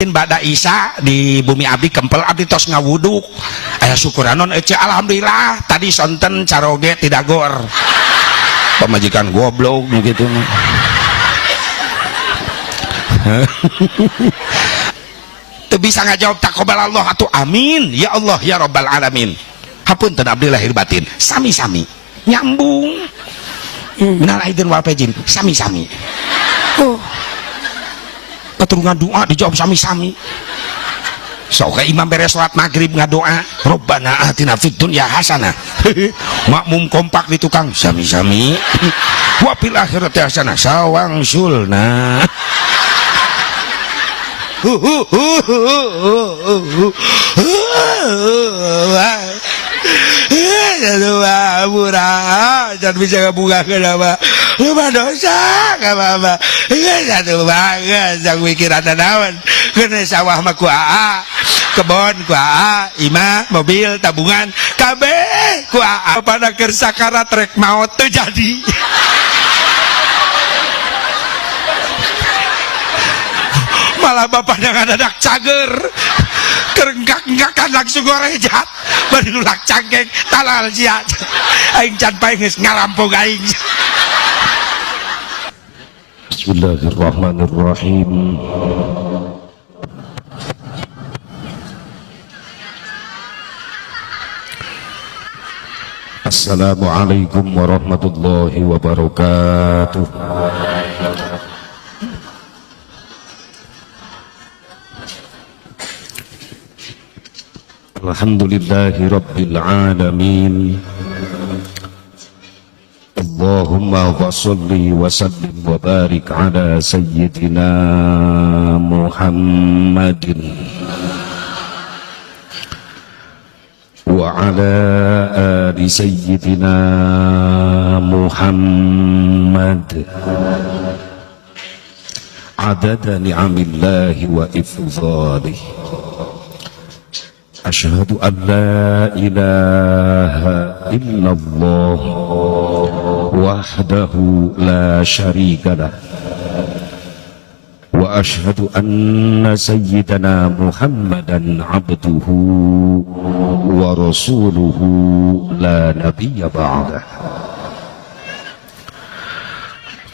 Bada Isa di bumi abdi kempel abdi tos ngawuduk aya syukuranon ece alhamdulillah tadi sonten caroge tidak gor pemajikan goblok gitu teu bisa ngajawab takobal Allah atuh amin ya Allah ya rabbal alamin hapunten abdi lahir batin sami-sami nyambung minal aidin wal faizin sami-sami keturungan doa dijawab sami-sami sok imam beres salat maghrib ngadoa Rabbana atina fid dunya hasanah makmum kompak di tukang sami-sami wa fil akhirati hasanah sawang sulna murah jangan bisa ngebuka kenapa lupa dosa gak apa-apa satu banget yang mikiran naon kena sawah mah ku AA kebon ku AA imah mobil tabungan kabeh ku AA pada kersakara trek maut tuh jadi malah bapak dengan anak cager kerenggak-enggakan langsung gorejat badulak cangkeng talal siat aing can paengeus ngalampung aing. Bismillahirrahmanirrahim. Assalamualaikum warahmatullahi wabarakatuh. Alhamdulillahi rabbil alamin. Allahumma wa salli wa sallim wa barik ala sayyidina Muhammadin wa ala ali sayyidina Muhammad adada ni'amillahi wa ifdhalihi. Asyhadu an la ilaha illallah wahdahu la syarika lah wa asyhadu anna sayyidana Muhammadan abduhu wa rasuluhu la nabiyya ba'dah.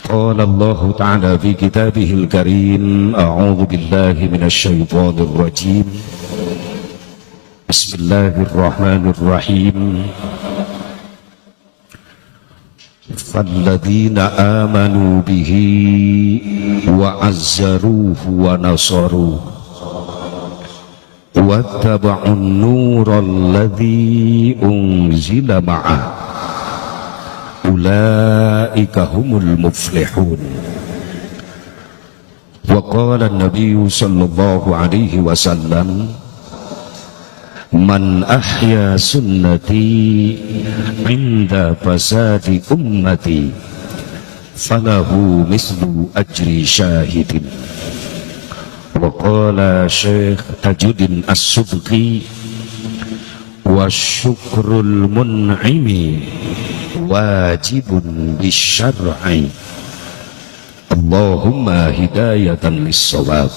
Qala Allah ta'ala fi kitabihil karim a'udzu billahi minasy syaithanir rajim. Bismillahirrahmanirrahim. Falladzina amanu bihi wa azzaruhu wa nasaruhu wattaba'un nural ladzi unzila ma'ah ulaika humul muflihun. Wa qala an-nabiyyu sallallahu alaihi wasallam man ahya sunnati inda fasadi ummati falahu mislu ajri syahidin. Wa qala Syekh Tajuddin As-Subki wa syukrul mun'imi wajibun bisyar'i. Allahumma hidayatan lis-shawab.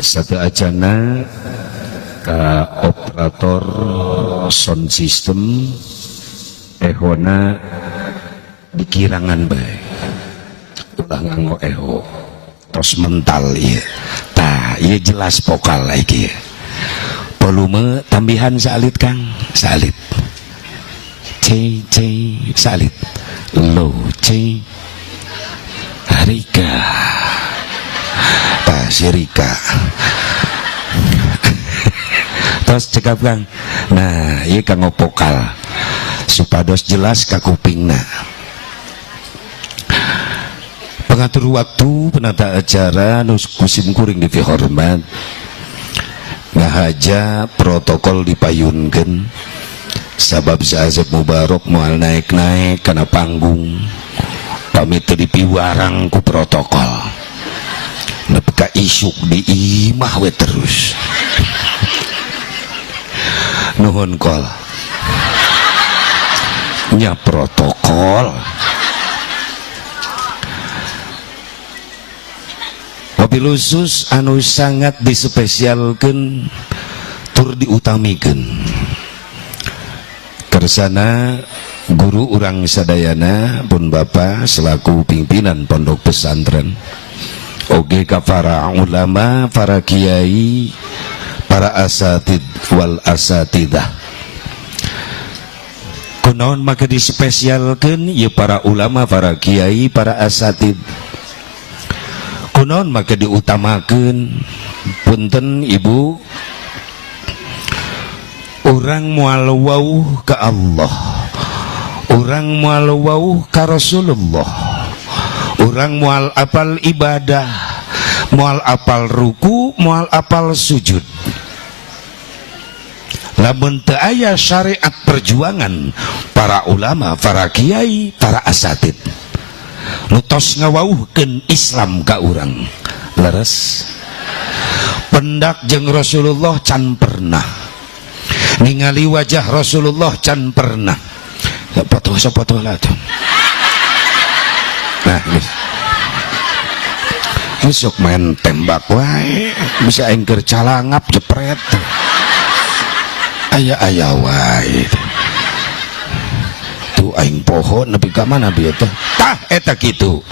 Satu ajana ka operator sound system ehona dikirangan bae ulah nganggo eho tos mental ieu tah ieu jelas vokal lagi volume tambihan salit Kang salit C salit low C harika Sirika terus cekap Kang nah iya kanggo vokal supados jelas ka kupingna. Pengatur waktu penata acara nus kusim kuring dipihormat ngahaja protokol dipayunkeun sabab saazab mubarok moal naik-naik kana panggung pamit teu dipiwarang ku protokol nepka isuk di imah we terus nuhun kol nya protokol wabil khusus anu sangat dispesialkan tur diutamikeun kersana guru urang sadayana pun Bapa selaku pimpinan pondok pesantren oge ka para ulama, para kiai, para asatid wal asatidah. Kunaon maka dispesialkeun ya para ulama, para kiai, para asatid. Kunaon maka diutamakeun punten Ibu urang moal wauh ka Allah, urang moal wauh ka Rasulullah, urang moal apal ibadah, moal apal ruku, moal apal sujud. Lamun teu aya syariat perjuangan para ulama, para kiai, para asatid nu tos ngawauhkeun Islam ka urang leres. Pendak jeung Rasulullah can pernah ningali wajah Rasulullah can pernah foto lah tuh. Nah ini sok main tembak wae bisa engker calangap jepret aya wae tuh aing pohon nepi ka mana bieu teh tah eta kitu.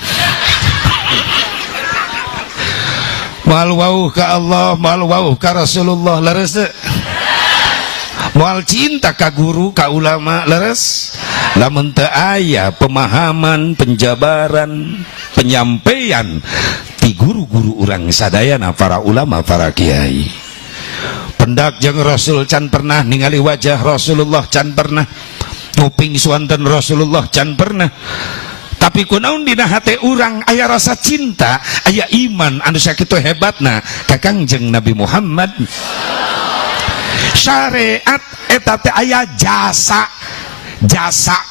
Moal wauh ka Allah, moal wauh ka Rasulullah leres teh. Moal cinta ka guru, ka ulama leres. Lamun teu aya pemahaman, penjabaran, penyampaian ti guru-guru urang sadayana para ulama, para kiai. Pendak jeung Rasul can pernah ningali wajah Rasulullah can pernah nguping suanten Rasulullah can pernah. Tapi kunaon dina hate urang aya rasa cinta, aya iman anu sakitu hebatna ka Kangjeng Nabi Muhammad. Syariat eta teh aya jasa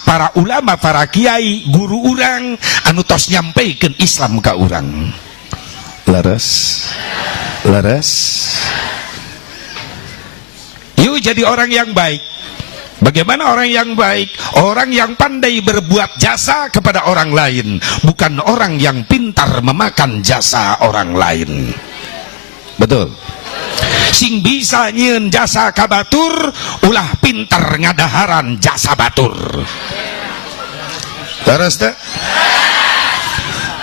para ulama, para kiai, guru urang anu tos nyampaikeun Islam ka urang. Leres. Yuk jadi orang yang baik. Bagaimana orang yang baik? Orang yang pandai berbuat jasa kepada orang lain, bukan orang yang pintar memakan jasa orang lain. Betul. Sing bisa nyieun jasa ka batur ulah pintar ngadaharan jasa batur. Terus teh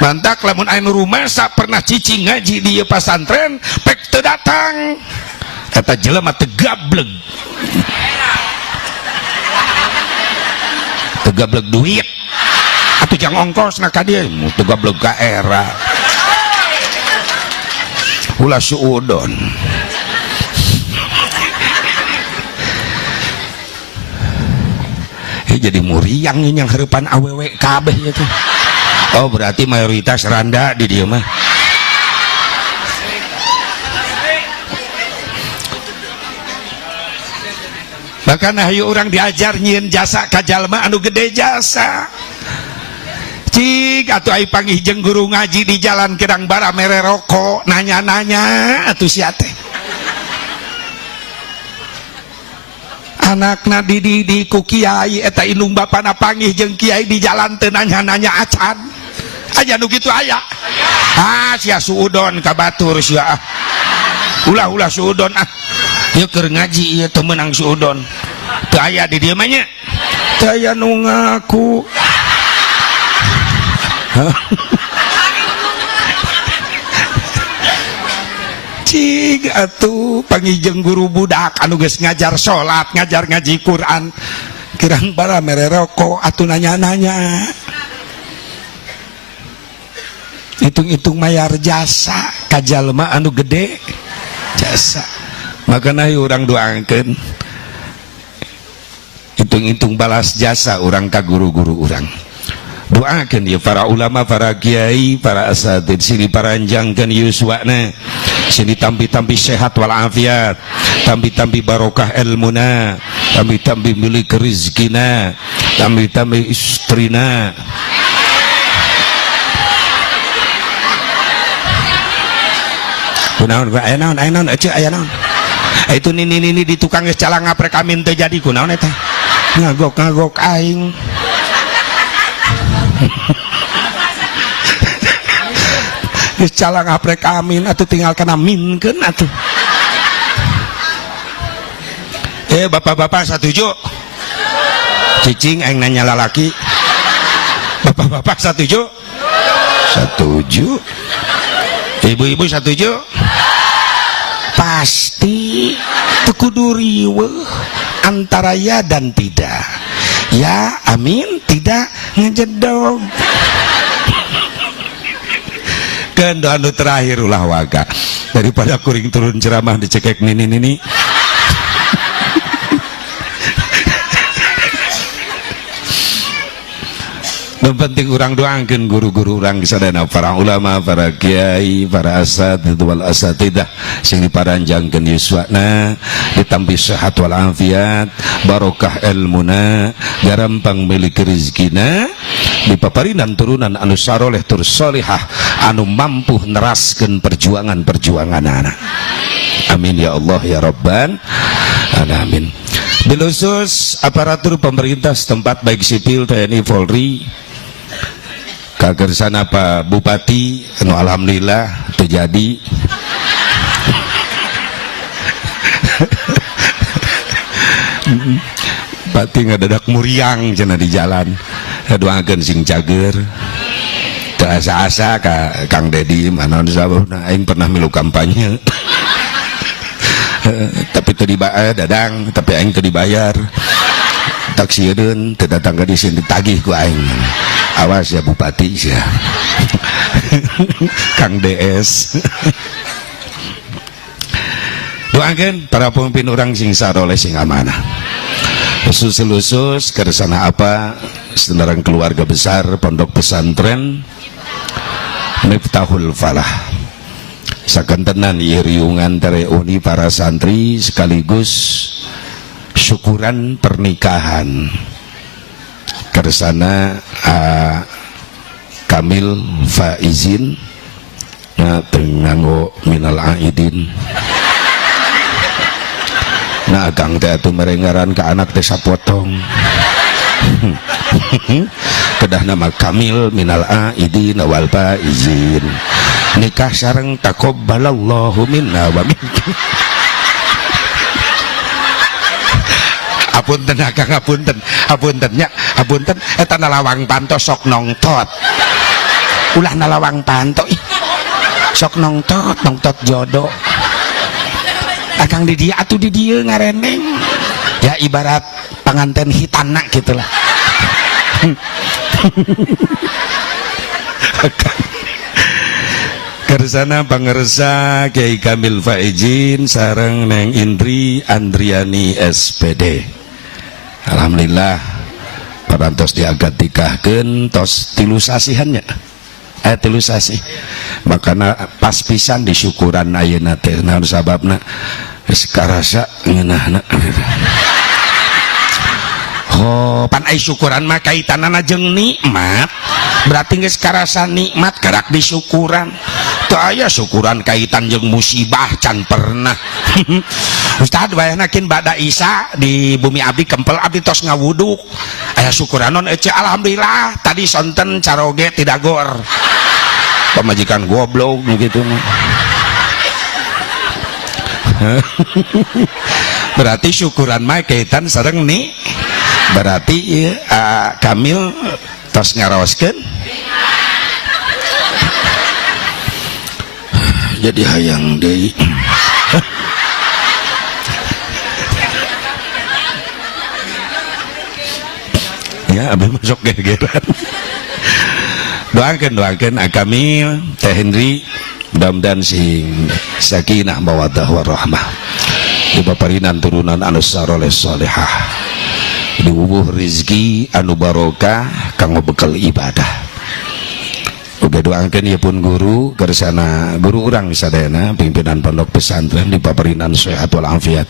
mantak lamun anu rumasa pernah cicing ngaji di pesantren pek teu datang eta jelema teu gableg. Teu gableg duit atuh jang ongkosna ka dieu teu gableg ka era. Ulah suudon. Jadi muriang yang harapan awewe kabeh itu. Oh berarti mayoritas randa di dia mah. Bahkan hayu orang diajar nyieun jasa ka jalma anu gede jasa. Cik atuh ai panggih jeung guru ngaji di jalan Kedang Bara mere rokok nanya-nanya atuh sia teh. Anakna dididik ku kiai eta indung bapana panggih jeung kiai di jalan teu nanya-nanya acan. Aya nu kitu aya. Ah sia suudon ka batur sia. Ulah suudon ah. Ieu keur ngaji ieu teu meunang suudon. Teu aya di dieu mah nya. Teu aya nu ngaku. Cing atuh panggih jeung guru budak anu geus ngajar salat, ngajar ngaji Quran, kirang bara mere rokok atuh nanya-nanya. Hitung-hitung mayar jasa ka jalma anu gede jasa. Makana urang doakeun hitung-hitung balas jasa urang ka guru-guru urang. Doakan ya para ulama, para kiai, para asatid sini paranjangkan yuswana, sini tampi-tampi sehat walafiat, tampi-tampi barokah ilmuna, tampi-tampi milik rizkina, tampi-tampi istrina. Kunaon ayeuna ece ayeuna itu nini di tukang geus calang ngaprek amin teh jadi kunaon eta ngagok aing. geus calang aprek amin atuh tinggalkan aminkeun atuh. Bapak-bapak setuju? Cicing aing nanya lalaki. Bapak-bapak setuju? Setuju. Ibu-ibu setuju? Pasti. Kudu riweuh antara ya dan tidak. Ya amin, tidak ngejedog. Kan doa anu terakhir ulah waga daripada kuring turun ceramah dicekek nini. Yang penting orang doakan guru-guru orang sadana, para ulama, para kiai, para asatidz wal asatidah sing diparanjangkeun yuswana, ditampi sehat wal afiat, barokah ilmuna, garampang miliki rezekina, dipaparinan turunan anu saroleh tur solihah anu mampu neraskeun perjuangan anak. Amin ya Allah ya Rabban alamin. Bilusus aparatur pemerintah setempat baik sipil, TNI, Polri, kagersana Pak Bupati anu alhamdulillah terjadi Bupati ngadadak muriang cenah di jalan doakeun sing cager terasa-asa ka Kang Dedi mana sababna aing pernah milu kampanye tapi teu dibayar dadang tapi aing teu dibayar taksieun teu datang ka di sini ditagih ku aing. Awas ya Bupati ya. Kang DS. Doakeun para pemimpin orang sing saroleh sing amanah. Khusus kersana apa senerang keluarga besar pondok pesantren Miftahul Falah. Sakentenan ieu riungan tereuni para santri sekaligus syukuran pernikahan kersana Kamil Faizin nganggo minal aidin nah Kang teh atuh merengaran ka anak teh sapotong kedah nama Kamil minal aidin wal faizin nikah sareng taqabbalallahu minna wa minkum. Apunten Kang, apunten eta nalawang panto sok nongtot ulah nalawang panto sok nongtot jodoh Akang di dia atuh di dieu ngareneng ya ibarat panganten hitana gitulah. Kersana pangersa Kiai Kamil Faizin sareng Neng Indri Andriani SPD. Alhamdulillah parantos diagat nikahkeun tos tilu sasihannya tilu sasih makana pas pisan disyukuran ayeuna teh naon sababna geus karasa ngeunahna. Oh pan aya syukuran mah kaitanana jeung nikmat berarti geus karasa nikmat gerak disyukuran teu aya syukuran kaitan jeung musibah can pernah. Ustad bayanakin bada Isa di bumi abdi kempel abdi tos ngawuduk aya syukuranon ece alhamdulillah tadi sonten caroge tidak gor pemajikan goblok gitu. Berarti syukuran mah kaitan sareng nih berarti Kamil tos ngarawaskeun jadi hayang deui. Ya abis masuk gegeran. Doakan Kamil Teh Henry mudah-mudahan sing sakinah mawaddah warahmah dipaparinan turunan anu saroleh salehah diwuwuh rezeki anu barokah kanggo bekal ibadah. Uga doakeun ieu pun guru kersana guru urang sadayana pimpinan pondok pesantren dipaparinan sehat wal afiat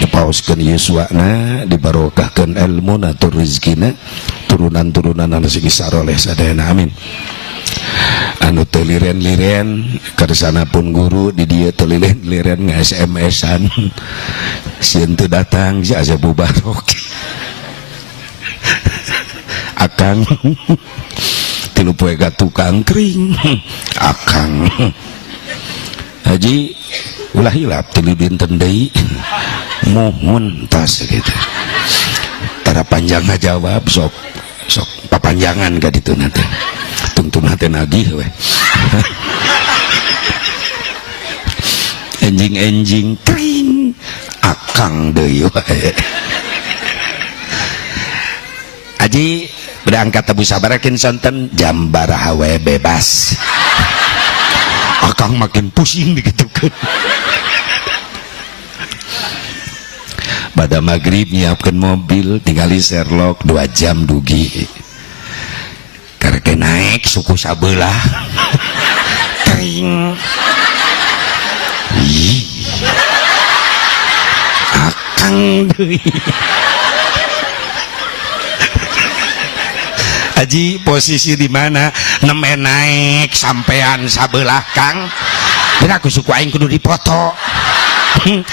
dipaoskeun yuswana dibarokahkeun ilmuna tur rezekina turunan-turunan anu sing saroleh sadayana amin. Anu teu liren-liren kersana pun guru di dieu teu liren-liren nge-SMS-an sieun teu datang si asa bubarok Akang tilu poe ka tukang kering akang haji ulah hilap tilu dinten deui mohon tas gitu tara panjang ngajawab sok papanjangan ka ditu nanti tungtung hati nagih we enjing kering akang deui wae aji berangkat Abu Sabarakin sonten jam baraha we bebas akang makin pusing digitukeun pada maghrib nyiapkeun mobil tinggali Sherlock 2 jam dugi karek naik suku sabelah kering ih akang deui Haji posisi di mana nemen naik sampean sabelah Kang bener aku suku aing kudu dipoto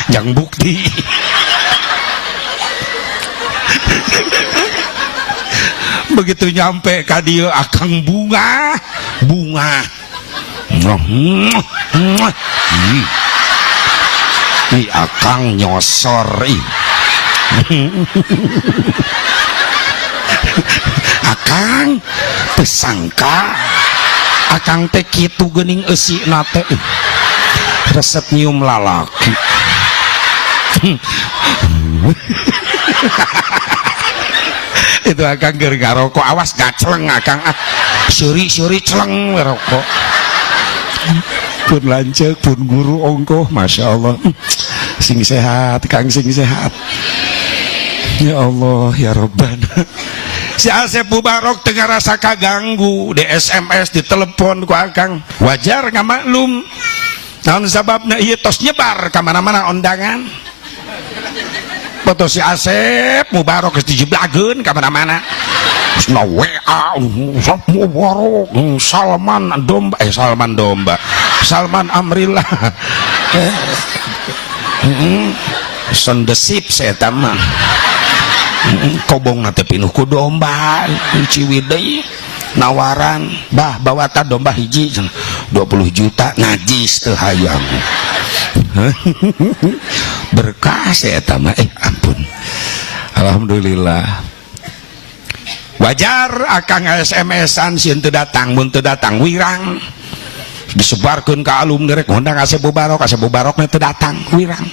yang bukti begitu nyampe ka dieu akang bunga ih akang nyosor ih akang pesangka akang teh kitu geuning eusina teh resep nyium lalaki itu akang keur ngarokok awas gacleng akang seuri celeng ngarokok pun lanceuk pun guru ongkoh Masya Allah sing sehat Kang sing sehat ya Allah ya Rabbana si Asep Mubarok teu ngarasa kaganggu di SMS di telepon ku akang wajar ngamaklum naon sababna ieu tos nyebar ka mana-mana undangan foto si Asep Mubarok geus dijeblageun ka mana-mana geus WA Mubarok Salman Amrillah sondesip saya tamah kobong nate pinuh ku domba ciwid deui nawaran bah bawa ta domba hiji 20 juta najis teu hayang berkah saya tamah ampun alhamdulillah wajar akang SMS-an sieun teu datang mun teu datang wirang disebarkeun ka alumni rek ngundang Asep Mubarok teu datang wirang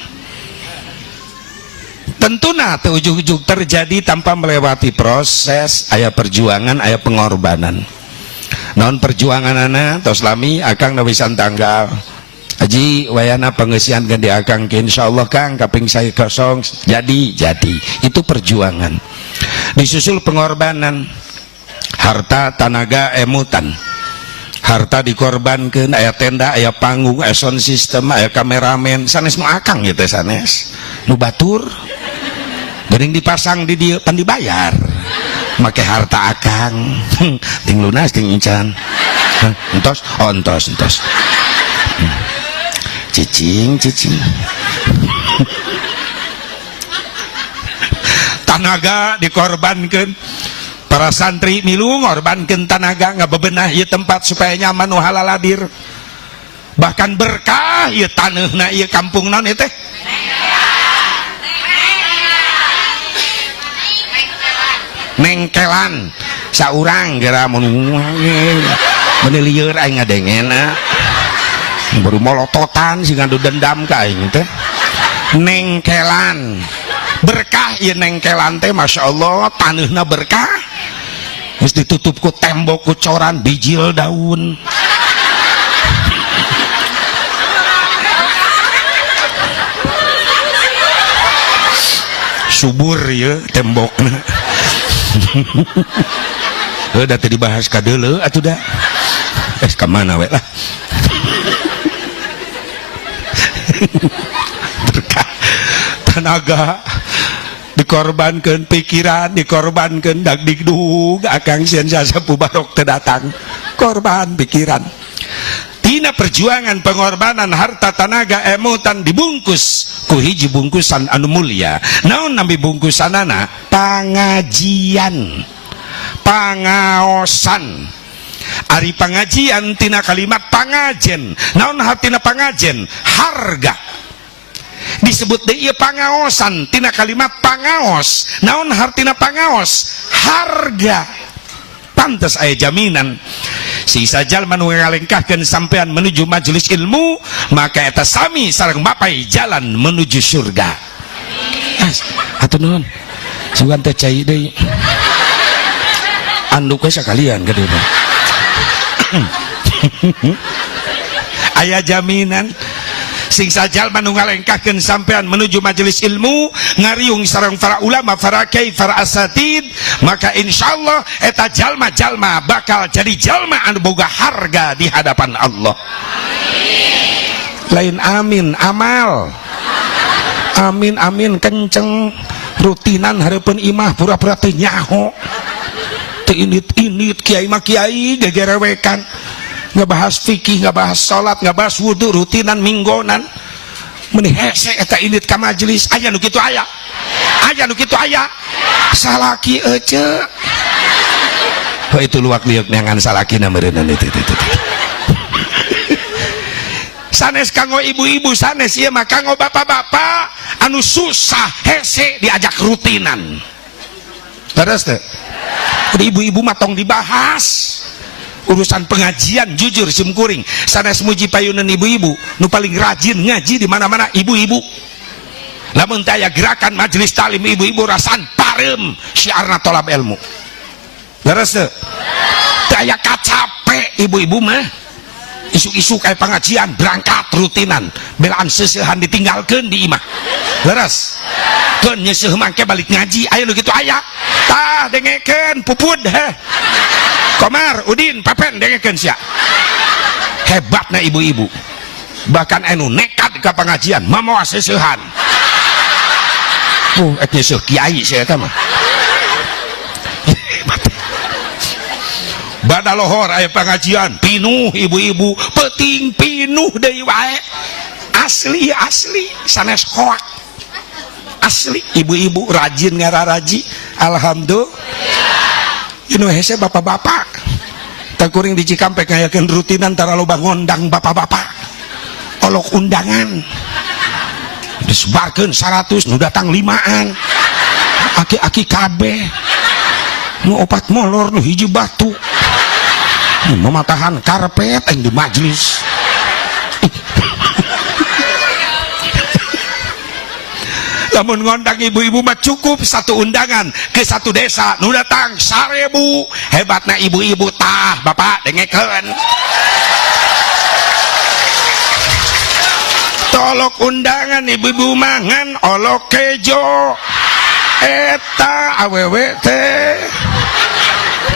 tentunya ujug-ujug terjadi tanpa melewati proses aya perjuangan aya pengorbanan naon perjuangan anak tos lami akang nawisan tanggal Haji wayana pengesian kan di akang insyaallah Kang kaping 1 jadi itu perjuangan disusul pengorbanan harta tanaga emutan harta dikorbankeun aya tenda aya panggung aya sound system aya kameramen sanes nu akang ieu teh sanes nu batur geuning dipasang di dieu pan dibayar make harta akang ting lunas ting encan entos cicing tanaga dikorbankeun para santri milu ngorbankeun tanaga ngabebenah ieu tempat supaya nyaman nu halal hadir bahkan berkah ieu taneuna ieu kampung naon ieu teh nengkelan saurang geura mun lieur aing ngadengena baru molototan sing ngadu dendam ka aing teh nengkelan berkah ieu nengkelan teh Masya Allah taneuna berkah geus ditutup ku tembok ku coran bijil daun subur ieu tembokna udah tadi dibahas kadeuleu atuh da ka mana we lah berkah tenaga dikorbankeun pikiran dikorbankeun dagdikdug akang sieun Asep Mubarok teu datang korban pikiran tina perjuangan pengorbanan harta tanaga emutan dibungkus ku hiji bungkusan anu mulia naon nambi bungkusanana pangajian pangaosan Ari pangajian tina kalimat pangajen. Naon hartina pangajen? Harga. Disebut deui pangaosan tina kalimat pangaos. Naon hartina pangaos? Harga. Pantes aya jaminan sisa jalma nu ngalengkahkeun sampean menuju majelis ilmu, maka eta sami sareng mapai jalan menuju surga. Atuh nuhun. Sugan teh cai deui. Anduk we sakalian gede mah. Aya jaminan sing sajal nu ngalengkahkeun sampean menuju majelis ilmu ngariung sareng para ulama, para kiai, para asatid, maka insyaallah eta jalma-jalma bakal jadi jalma anu boga harga di hadapan Allah. Lain amin, amal. Amin amin kenceng rutinan hareupeun imah pura-pura teu nyaho. Teu init-init kiai mah kiai gegerewekan. Ngebahas fikih, ngebahas salat, ngebahas wudu rutinan minggonan. Meni hese eta init ka majelis. Aya nu kitu aya. Aya nu kitu aya. Salaki ece. Oh itu luak liuk neangan salakina meureunna itu. Sanes kanggo ibu-ibu, sanes ieu mah kanggo bapak-bapak anu susah hese diajak rutinan. Terus teh. Ibu-ibu mah tong dibahas. Urusan pengajian jujur simkuring sanes muji payunan ibu-ibu nu paling rajin ngaji di mana-mana ibu-ibu. Lamun teh aya gerakan majelis talim ibu-ibu rasan parem syiarna tolab ilmu. Leres teu? Teu aya kacape ibu-ibu mah. Isu-isu kayak pengajian berangkat rutinan belaan seusehan ditinggalkeun di imah. Leres? Keun nyeuseum mangke balik ngaji aya nu kitu aya. Tah dengekeun pupud heh. Komar, Udin, Papen dengekeun sia. Hebatna ibu-ibu. Bahkan anu nekat ka pengajian mamoa seusehan. Ek nyeuseum kiai sia eta mah. Badalohor aya pengajian pinuh ibu-ibu, peuting pinuh deui wae. Asli sanes hoak. Asli ibu-ibu rajin ngararaji. Alhamdulillah. Inu hese bapak-bapak takuring di Cikampek ngayakeun rutinan tara loba ngondang bapak-bapak olok undangan disebarkeun 100 nu datang 5an aki-aki kabeh nu opat molor nu hiji batu mematahan karpet yang di majelis. Lamun ngondang ibu-ibu mah cukup satu undangan ke satu desa nu datang 1000. Hebatna ibu-ibu tah bapak dengekeun. Tolok undangan ibu-ibu mangan olok kejo. Eta awewe teh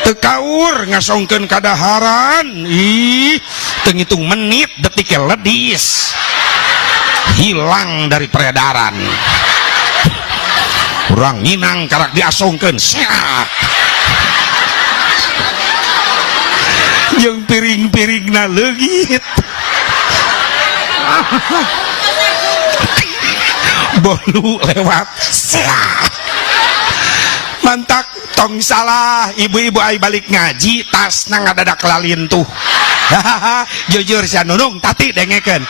teu kaur ngasongkeun kadaharan. Ih, teu ngitung menit detik ledis. Hilang dari peredaran. Urang nginang karak diasongkeun seak. Jeung piring-piringna leungit. Bolu lewat seak. Mantak tong salah ibu-ibu ai balik ngaji tasna ngadadak lalin tuh. Jujur sia Nunung tati dengekeun.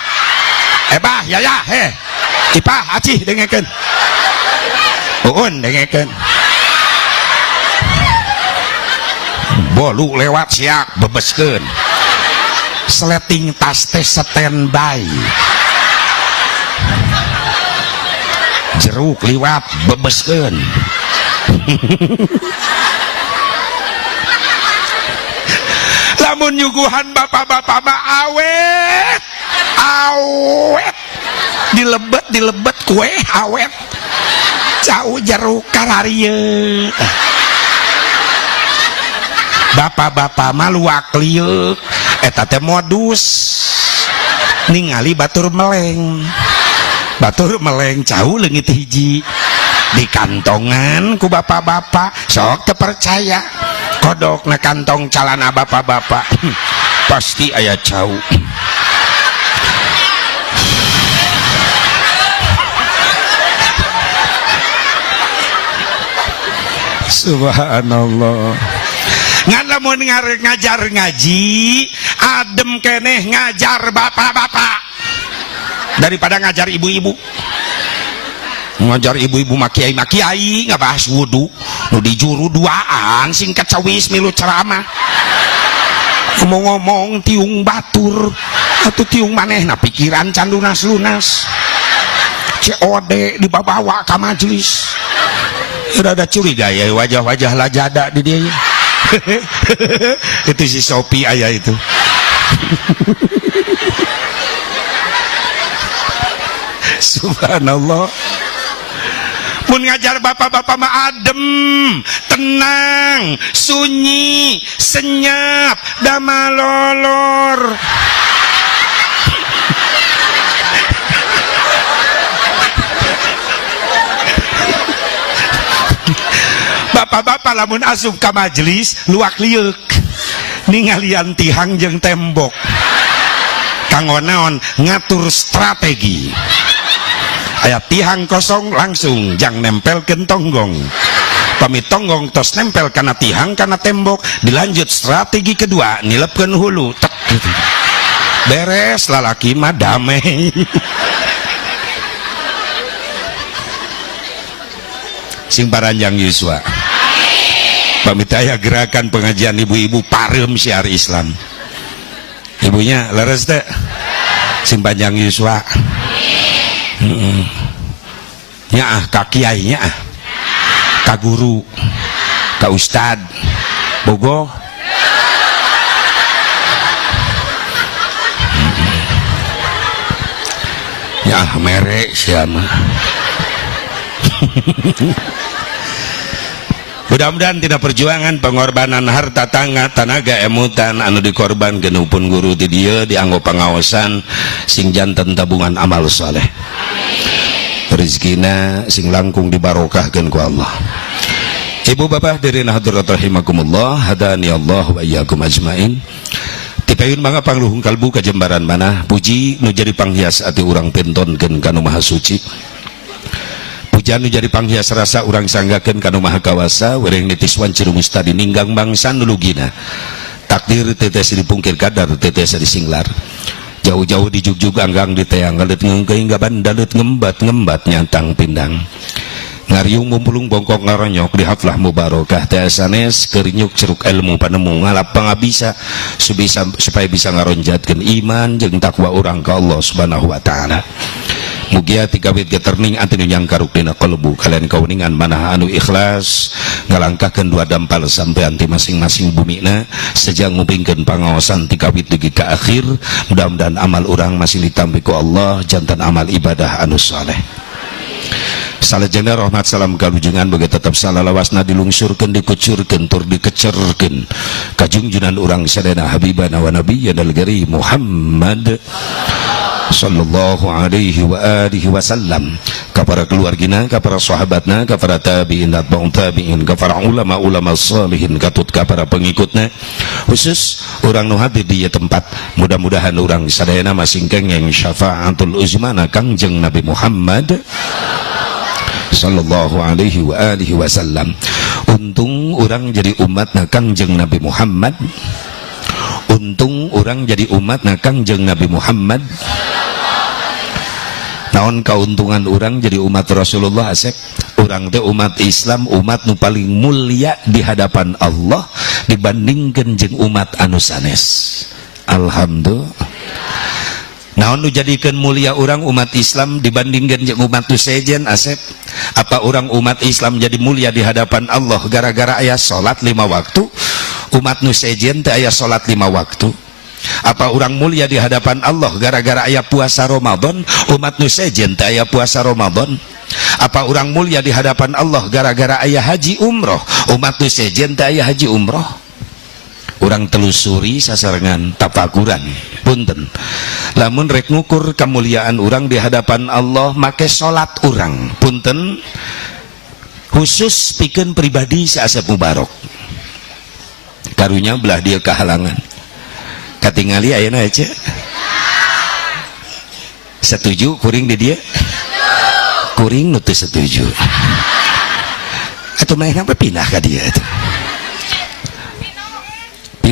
Bah yaya heh. Ipah acih dengekeun. Uun dengekeun. Bolu lewat siak bebeskeun. Sleting tas teh standby. Jeruk liwat bebeskeun. Lamun nyuguhan bapak-bapak mah awet. Dilebet kue awet. Jauh jeruk kararieu. Bapak-bapak mah luak liuk. Eta teh modus ningali batur meleng. Batur meleng jauh leungit hiji di kantongan ku bapak-bapak sok teu percaya kodok na kantong calana bapak-bapak. Pasti aya jauh. Subhanallah. Ngan lamun ngajar ngaji adem keneh ngajar bapak-bapak daripada ngajar ibu-ibu. Ngajar ibu-ibu makiai ngabahas wudu nu di juru duaan singkat sawis milu ceramah ngomong-ngomong tiung batur atau tiung manehna pikiran can lunas-lunas COD dibawa ke majelis. Ada curiga ya wajah-wajah lajada di dia ya. Itu si Sopi ayah itu. Subhanallah. Mun ngajar bapak-bapak mah adem, tenang, sunyi, senyap, damalolor. Bapak-bapak lamun asup ka majelis luak liuk ningalian tihang jeung tembok kanggo naon ngatur strategi. Aya tihang kosong langsung jang nempelkeun tonggong. Pami tonggong tos nempel kana tihang kana tembok, dilanjut strategi kedua nilepkeun hulu. Tek gitu. Beres lalaki mah damai. Sing paranjang Yuswa. Pamitaya gerakan pengajian ibu-ibu pareum syiar Islam. Ibunya leres teh. Sing panjang Yuswa. Nyaah ka kiai nyaah. Ka guru, ka ustad. Bogoh. Nyaah mere sia mah. Mudah-mudahan tidak perjuangan pengorbanan harta tangga tenaga emutan anu dikorban genupun guru ti dieu dianggo pangaosan sing janten tabungan amal saleh. Rezekina sing langkung dibarokahkeun ku Allah. Ibu bapak dari hadirat rahimakumullah, hadani Allah wa iyyakum ajmain. Tipayun mangga pangluhung kalbu ka jembaran manah puji nu jadi panghias ati urang pentonkeun ka nu maha suci. Pujian nu jadi panghias rasa urang sanggakeun ka nu maha kawasa wereng nitiswan ciru mustadi ninggang bangsa nulugina. Takdir tetes dipungkir kadar tetes disinglar. Jauh-jauh di jugjug anggang di teang galet ngengkeing gaban dalet ngembat nyantang pindang. Ngariung mumpulung bongkok ngaronyok di haflah mubarokah teh sanes kerinyuk ceruk ilmu panemu ngalap pangabisa supaya bisa ngaronjatkeun iman jeung takwa urang ka Allah Subhanahu wa taala. Mugia tikawit geterning antinu yang karuk dina qalbu kalian kauningan manah anu ikhlas ngalangkahkeun dua dampal sampai anti masing-masing bumina sejang ngupingkeun pangaosan tikawit dugi ka akhir. Mudah-mudahan amal urang masih ditampi ku Allah jantan amal ibadah anu saleh. Salajengna rahmat salam kalujengan boga tetep salalawasna dilungsurkeun dikucurkeun tur dikecerkeun ka junjunan urang sadana habibana wa nabiyyana al-gari Muhammad sallallahu alaihi wa alihi wasallam, ka para keluargina, ka para sahabatna, ka para tabi'in, atba'un tabi'in, ka para ulama-ulama salihin, katut ka para pengikutna, khusus orang nu hadir di tempat. Mudah-mudahan orang sadayana masing kengeng syafaatul uzmana Kangjeng Nabi Muhammad sallallahu alaihi wa alihi wasallam. Untung orang jadi umatna Kangjeng Nabi Muhammad. Untung orang jadi umatna Kangjeng Nabi Muhammad. Naon kauntungan orang jadi umat Rasulullah asep? Orang teh umat Islam, umat nu paling mulia di hadapan Allah dibandingkan jeung umat anu sanes. Alhamdulillah. Naon nu jadikeun mulia orang umat Islam dibandingkan jeung umat nu sejen asep? Apa orang umat Islam jadi mulia di hadapan Allah gara-gara aya salat 5 waktu? Umat nu sejen teh aya salat 5 waktu. Apa orang mulia di hadapan Allah gara-gara aya puasa Ramadan? Umat nu sejen teh aya puasa Ramadan. Apa orang mulia di hadapan Allah gara-gara aya haji umroh? Umat nu sejen teh aya haji umroh. Urang telusuri sasarengan tapakuran punten. Lamun rek ngukur kemuliaan urang di hadapan Allah make salat urang punten khusus pikeun pribadi si Asep Mubarok. Karunya belah dia kehalangan. Katingali ayeuna aja. Setuju kuring di dia? Kuring nu teu setuju. Atuh maeh ngapa pindah ka dia atuh.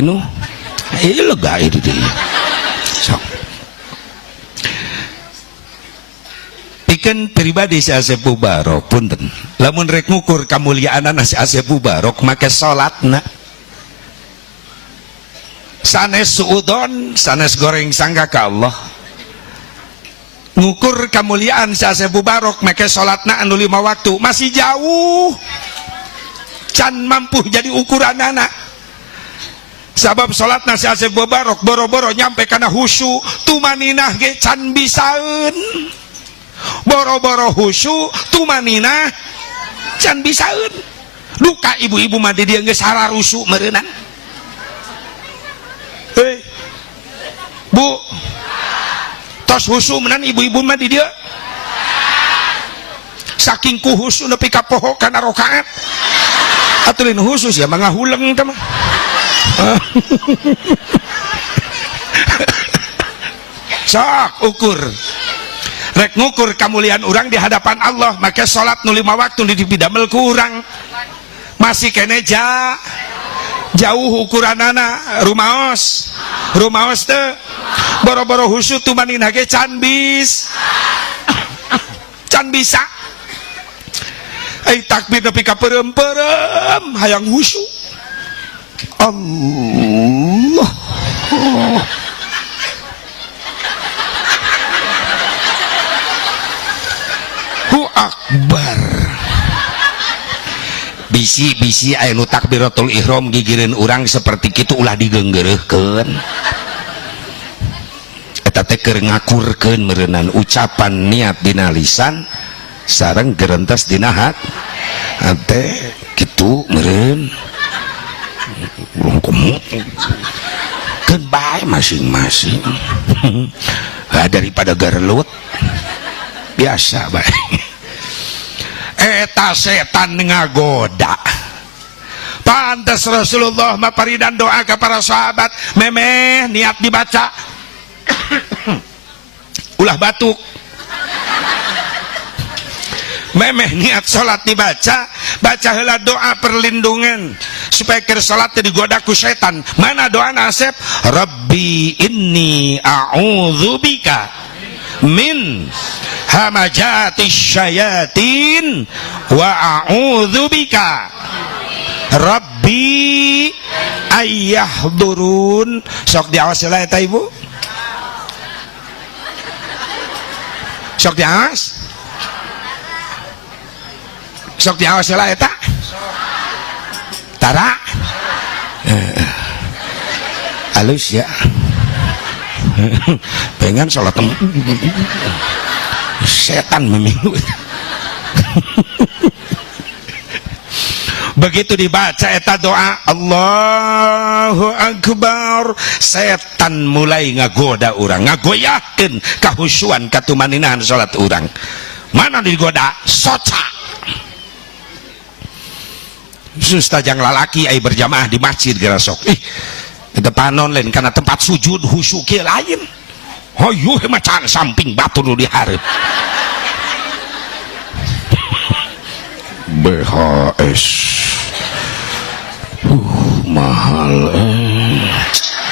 nu lega itu dia sok pikeun pribadi si Asep Mubarok punten lamun rek ngukur kamuliaanna si Asep Mubarok make salatna sanes suudon sanes goreng sangga ka Allah ngukur kemuliaan si Asep Mubarok make salatna anu 5 waktu masih jauh can mampu jadi ukuran anak sabab salatna si Asep Mubarok boro-boro nyampe kana husyu tumaninah ge can bisaeun boro-boro husyu tumaninah can bisaeun luka ibu-ibu mah di dieu geus hararusu meureunang Bu tos husu menan ibu-ibu mah di dia saking ku husu nepi ka poho kana rakaat aturin khusus ya mangga huleng teh mah sok ukur rek ngukur kamuliaan urang di hadapan Allah make salat nu 5 waktu di dipidamel ku urang masih kene jauh ukuranana rumaos teh boro-boro husu tumanin hage can bisa takbir nepi ka perem hayang husu Allah Hu akbar bisi-bisi anu takbiratul ihram gigireun urang seperti kitu ulah digeunggeureukkeun eta teh keur ngakurkeun meureunnan ucapan niat dina lisan sareng gerentas dina hate kitu meureun keun bae masing-masing daripada garelut biasa bae eta setan ngagoda pantes Rasulullah maparidan doa ke para sahabat memeh niat dibaca ulah batuk memeh niat salat dibaca baca heula doa perlindungan supaya keur salat teh digoda ku setan mana doa Asep Rabbi inni a'udzubika min hamajatis syayatin wa a'udzubika Rabbi ayyahdurun sok diawas lah eta ibu sok diawas lah eta tara halus ya pengen sholat setan meminggu begitu dibaca eta doa Allahu Akbar setan mulai ngagoda urang ngagoyahkeun kahusyuan katumaninan salat urang mana digoda soca sustajang lalaki ai berjamaah di masjid geura sok kita panon lain karena tempat sujud husu kieu lain hoyuh macan samping batu nu dihareup BHS mahal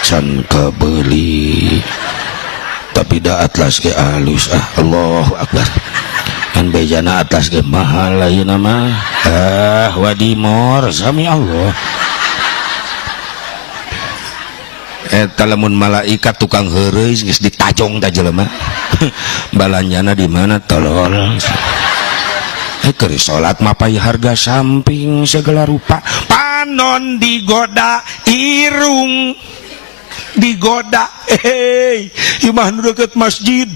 can kabeli tapi da atlas ge alus Allahu Akbar kan bejana atlas ge mahal ayeuna mah wadimor sami Allah eta lamun malaikat tukang heureus geus ditajong da jelema balanjana di mana tolol keur salat mah pay harga samping segala rupa panon digoda irung digoda imah nu deukeut masjid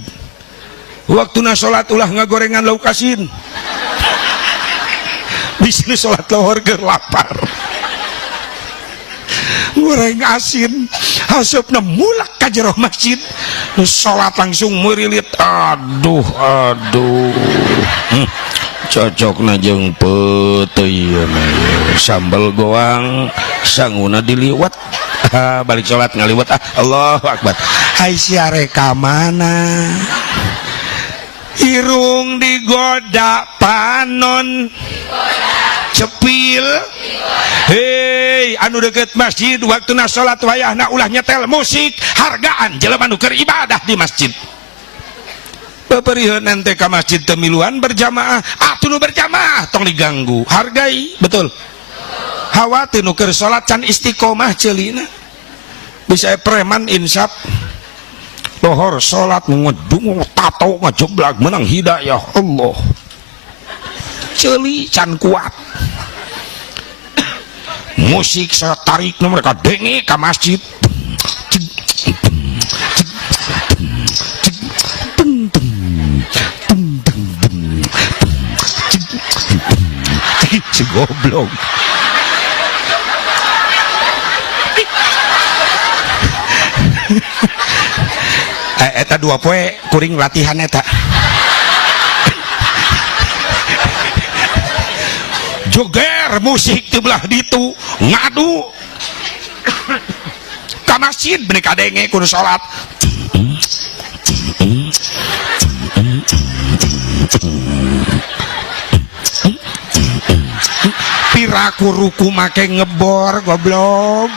waktuna salat ulah ngagorengan lauk asin bisnis salat lohor keur lapar goreng asin hasupna mulak ka jero masjid salat langsung merilit aduh cocokna jeung peuteui sambal goang sanguna diliwat balik salat ngaliwat Allahu Akbar hai sia reka mana irung digoda panon cepil. Hei anu deket masjid waktuna salat wayahna ulah nyetel musik, hargaan jelema nu keur ibadah di masjid. Papariheun ente ka masjid teu miluan berjamaah, atuh nu berjamaah tong diganggu, hargai betul. Hawa teu nu keur salat can istiqomah ceulina. Bisa preman insaf lohor salat ngedung tato ngajeblag menang hidayah Allah. Ceuli can kuat. Musik saya tarik mereka denge ke masjid. Si goblok. Eta dua poe kuring latihan eta. Joger musik di belah ditu ngadu ke masjid bener kadenge kudu salat. Piraku ruku make ngebor goblok.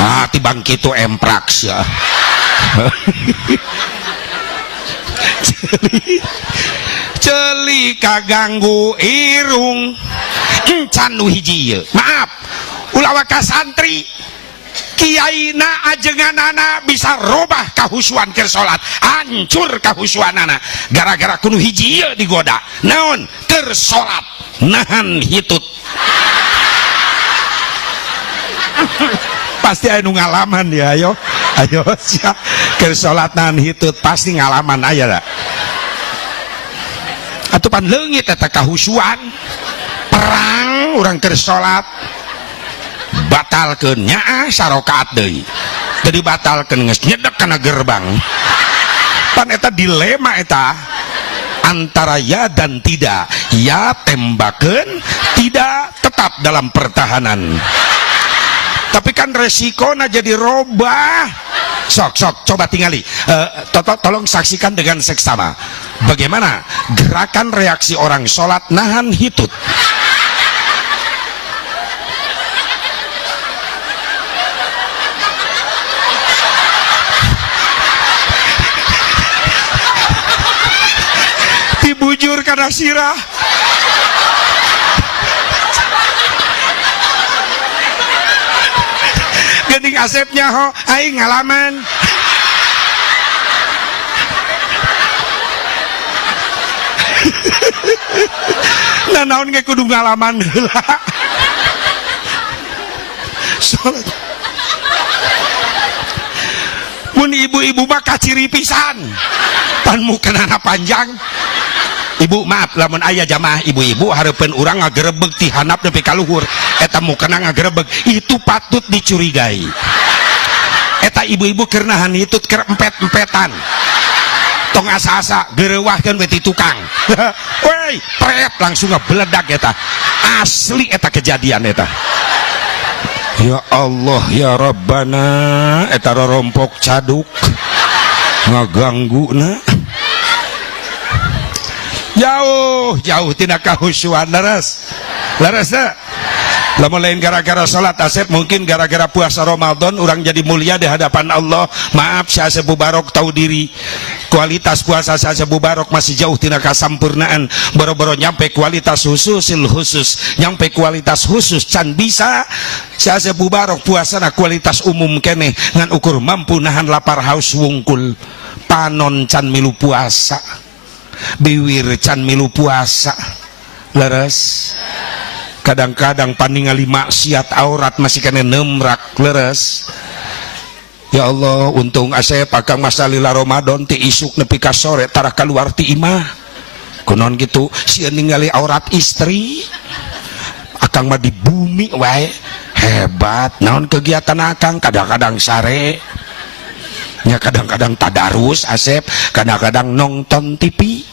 Ah tibang kitu empraks ya. Ceuli kaganggu irung encan nu hiji ye. Maaf ulah ka santri kiaina ajenganana bisa robah kahusuan keur salat, hancur kahusuanana gara-gara kudu hiji ye digoda. Naon? Keur salat nahan hitut. Pasti anu ngalaman ya, ayo sia keur salat nahan hitut pasti ngalaman aya da. Atuh pan leungit eta kahusuan perang urang keur salat batalkeun nyaah sarokaat deui teu dibatalkeun geus nyedek kana gerbang. Pan eta dilema eta antara ya dan tidak. Ya tembakeun, tidak tetap dalam pertahanan. Tapi kan resikonya jadi robah. Sok coba tingali, tolong saksikan dengan seksama bagaimana gerakan reaksi orang sholat nahan hitut. Dibujur karena sirah. Geuning asepnya ho aing ngalaman. Nah naon ge kudu ngalaman heula. Mun ibu-ibu mah kaciri pisan. Pan mukenana panjang. Ibu maaf lamun aya jamaah ibu-ibu hareupeun urang ngagerebeg ti handap nepi ka luhur eta mukena ngagerebeg itu patut dicurigai. Eta ibu-ibu keur nahan hitut keur empet-empetan. Tong asa-asa geureuwahkeun we ti tukang. Woi, pret langsung ngebeledak eta. Asli eta kejadian eta. Ya Allah ya Rabbana eta rorompok caduk ngagangguna. Jauh tina kahusuan leres lamun lain gara-gara salat asep mungkin gara-gara puasa Ramadan orang jadi mulia di hadapan Allah. Maaf Syah Asep Mubarok tahu diri kualitas puasa Syah Asep Mubarok masih jauh tina kasampurnaan. Boro-boro nyampe kualitas khusus nyampe kualitas khusus can bisa Syah Asep Mubarok puasana kualitas umum keneh ngan ukur mampu nahan lapar haus wungkul. Panon can milu puasa, biwir can milu puasa leres. Kadang-kadang paningali maksiat aurat masih kena nemrak leres. Ya Allah untung asep akang masalila Ramadan ti isuk nepi ka sore tarah keluar ti imah kunon gitu sieun ningali aurat istri akang mah di bumi wae hebat. Naon kegiatan akang? Kadang-kadang sare nya, kadang-kadang tadarus asep, kadang-kadang nonton TV.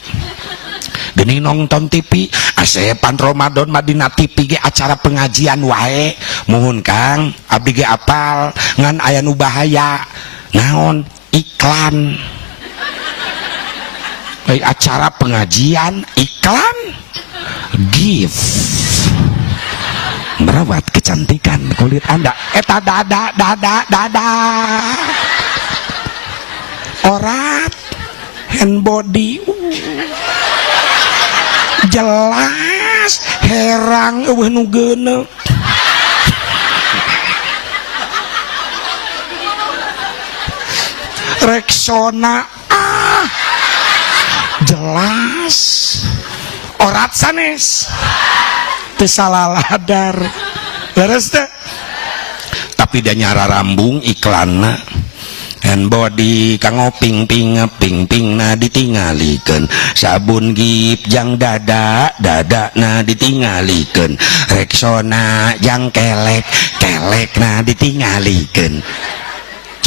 Gini nonton TV asepan Ramadan Madinah TV ge acara pengajian wae. Muhun Kang abdi ge apal ngan aya nu bahaya naon iklan. acara pengajian iklan gift merawat kecantikan kulit Anda eta dada orat hand body jelas herang eueuh nu geuneuh Rexona jelas orat sanes teu salaladar leres teh tapi da nyara rambung iklanna hand body kanggo ping-ping na ditingalikeun sabun gip jang dada na ditingalikeun Rexona jang kelek na ditingalikeun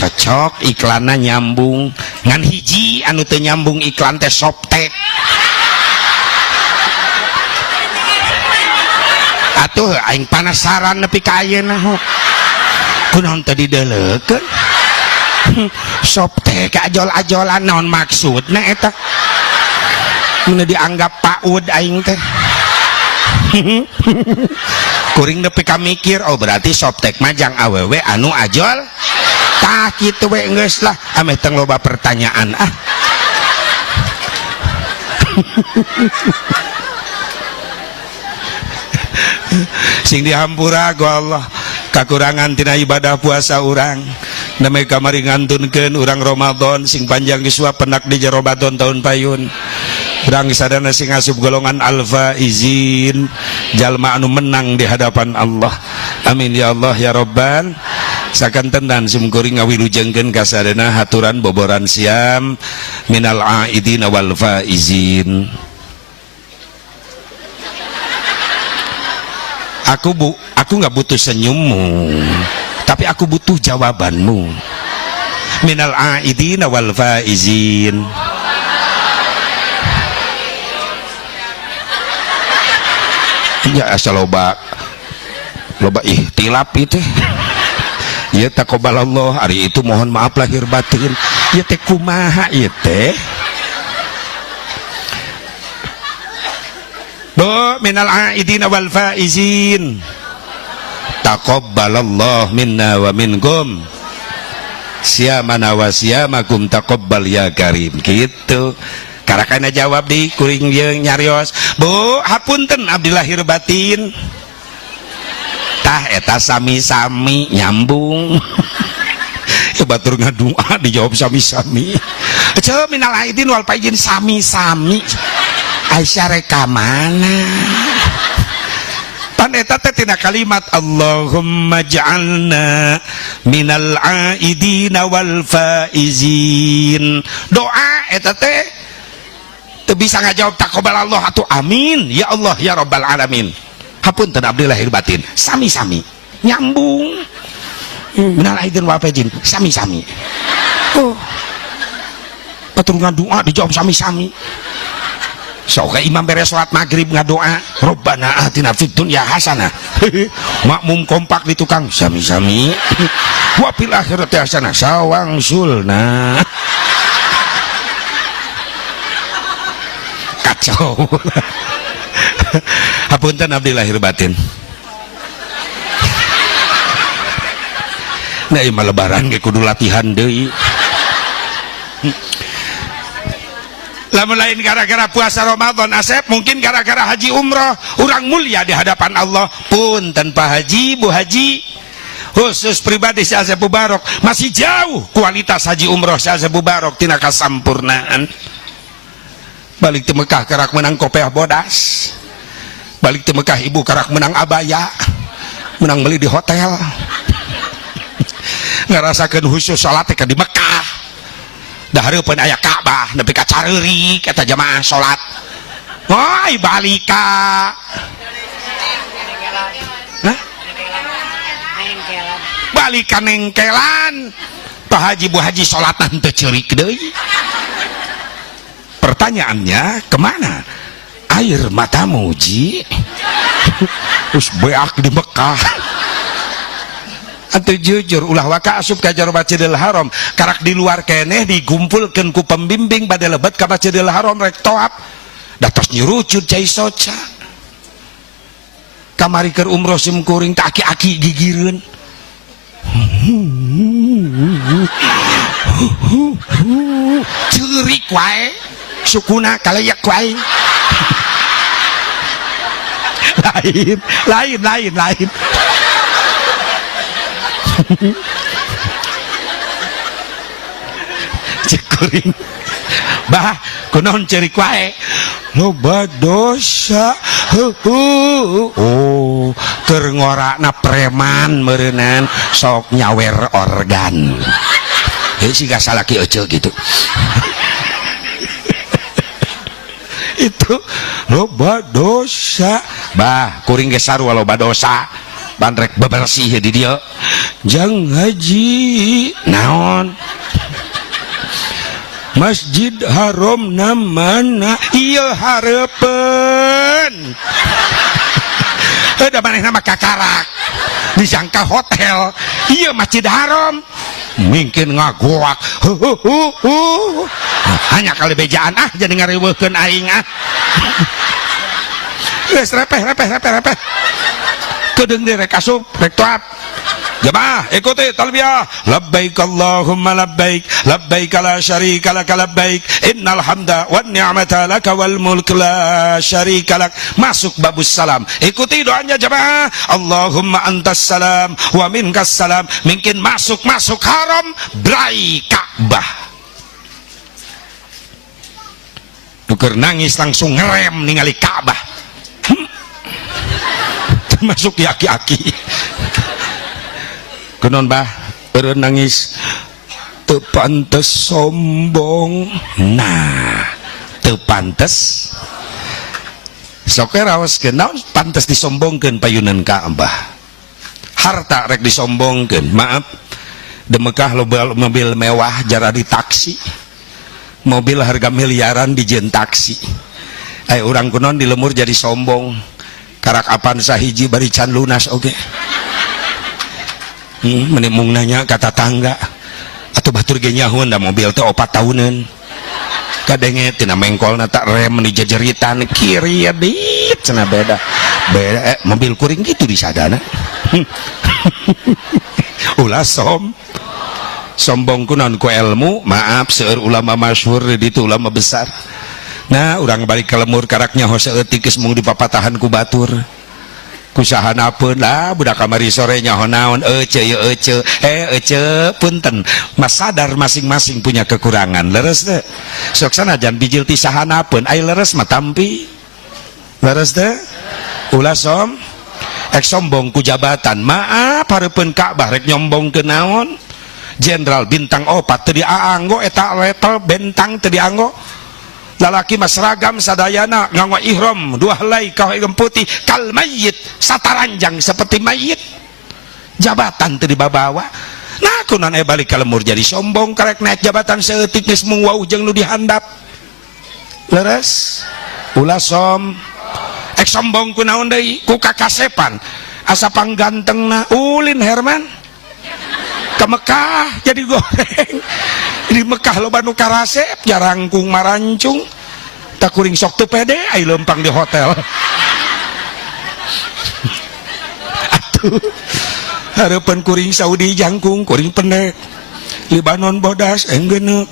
cocok iklanna nyambung ngan hiji anu teu nyambung iklan teh Softtek atuh aing penasaran nepi ka ayeuna kunaon teh dideuleukeun Softtek ajol-ajolan naon maksudna eta mun dianggap paud aing teh kuring nepi ka mikir oh berarti Softtek mah jang awewe anu ajol tah kitu we geus lah ameh teng loba pertanyaan sing dihampura ku Allah kakurangan tina ibadah puasa urang namai kamari ngantunkeun urang Ramadan sing panjang geus penak di jero Ramadan tahun payun urang sadana sing asup golongan al-faizin jalma anu menang di hadapan Allah amin ya Allah ya Rabbal sakanten dan sumkuring ngawilujengkeun ka sadana haturan boboran siam minal aidin wal faizin. Aku nggak butuh senyummu, tapi aku butuh jawabanmu. Minal aidin wal faizin. Ya asal loba ihtilaf itu. Ya taqabbalallah hari itu mohon maaf lahir batin. Ya teh kumaha ieu teh? Do minal aidin wal faizin. Taqabbalallah minna wa minkum. Siamana wa siamakum taqabbal ya karim. Gitu. Karakana jawab di kuring jeung nyarios. Bu, hapunten abdi lahir batin. Tah eta sami-sami nyambung. Ya batur ngadua dijawab sami-sami. Coba minal aidin wal faizin sami-sami. Aisyah reka mana? Pan eta teh tina kalimat Allahumma ja'alna minal aidin wal faizin. Doa eta teh teu bisa ngajawab taqabbalallah atuh amin ya Allah ya rabbal alamin. Hapunten abdi lahir batin sami-sami nyambung. Minal aidin wal faizin sami-sami. Oh. Paturungan doa dijawab sami-sami. Sok imam beres salat maghrib ngadoa Rabbana atina fid dunya hasanah. Makmum kompak di tukang sami-sami. Wa fil akhirati hasanah sawang sulna. Kacau. Hapunten abdi lahir batin. Nah imah lebaran ge kudu latihan deui. Lamun lain gara-gara puasa Ramadan Asep, mungkin gara-gara haji umroh urang mulia di hadapan Allah. Pun tanpa haji, Bu Haji khusus pribadi si Asep Mubarok masih jauh kualitas haji umroh si Asep Mubarok tina kasampurnaan. Balik di Mekah karak menang kopiah bodas, balik di Mekah ibu karak menang abaya, menang beli di hotel. Ngarasakeun khusyuk salat teh di Mekah. Da hareupeun aya Ka'bah nepi ka careurik eta jamaah salat. Woi balika. Hah? Balika nengkelan. Pak Haji Bu Haji salatan teu ceurik deui. Pertanyaannya kemana air matamu Ji? Terus beak di Mekah. Atuh jujur ulah waka asup ka jero Masjidil Haram karak di luar keneh digumpulkeun ku pembimbing bade lebet ka Masjidil Haram rek toap datos nyurucut cai soca kamari keur umroh sim kuring tak aki-aki gigireun ceurik wae sukuna kalayak wae lain cek kuring bah kunaon ceurik wae loba dosa oh keur ngorakna preman meureunnan sok nyawer organ siga salaki ece gitu itu loba dosa bah kuring ge sarua loba dosa bandrek bebersih di dia jang haji naon Masjid Haram namana ieu hareupeun da manehna mah kakarak disangka hotel ieu Masjid Haram mungkin ngagoak hanya kali bejaan jadi ngariweuhkeun aing geus repeh kedeung deui rek asup rek toat jamaah ikuti talbiyah labbaik Allahumma labbaik labbaik la syarika lak labbaik innal hamda wan ni'mata lak wal mulk la syarika lak masuk babus salam ikuti doanya jamaah Allahumma antas salam wa minkas salam mungkin masuk haram berai Ka'bah tuker nangis langsung ngerem ningali Ka'bah masuk aki-aki kenon bah eureun nangis teu pantes sombong nah teu pantes sok raoskeun naon pantes disombongkeun payunan Ka'bah harta rek disombongkeun maaf di Mekah loba mobil mewah jara di taksi mobil harga miliaran dijieun taksi aya urang kunon di lemur jadi sombong karak apan sahiji bari can lunas oge menimung nanya kata tangga atau batur ge nyahoun da mobil teh 4 tahunan kadenge tina mengkolna tak rem di jejeritan kiri ya dit cenah beda mobil kuring gitu di sadana ulah sombong kunaon ku ilmu maaf seueur ulama masyhur di ditu ulama besar nah urang balik ke lemur karaknya hose eutik geus mung dipapatahan ku batur kusahanapeun lah budak kamari sore nyaho naon ece punten mas sadar masing-masing punya kekurangan leres teh sok sanajan bijil ti sahanapeun ai leres mah tampi leres teh ulah ek sombong ku jabatan maaf hareupeun Ka'bah rek nyombongkeun naon jenderal bintang 4 teu dianggo eta level bentang teu dianggo lalaki mas seragam sadayana nganggo ihram 2 helai kahigem putih kal mayyit sataranjang seperti mayit jabatan teu dibabawa nah kunaon balik ka lemur jadi sombong karek naik jabatan saeutik geus mung wau jeung nu dihandap leres ulah ek sombong kunaon deui ku kakasepan asa panggantengna ulin Herman ke Mekah jadi goreng di Mekah loba nu karasep jarangkung marancung tak kuring sok teu pede ai lempang di hotel atuh hareupeun kuring Saudi jangkung kuring pendek Libanon bodas enggeuneup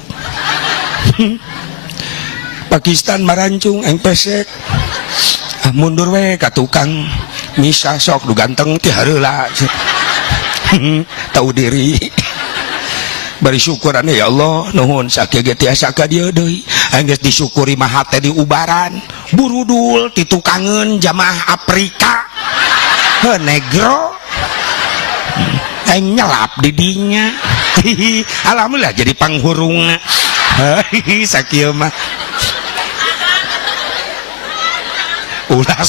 Pakistan marancung eng pesek mundur we ka tukang misa sok du ganteng ti hareula tahu diri bari syukuran ya Allah nuhun sakieu ge tiasa ka dieu deui anggeus disyukuri mah hate diubaran burudul ti tukangeun jamaah Afrika negro aing nyelap di dinya alhamdulillah jadi panghurungna sakieu mah ulah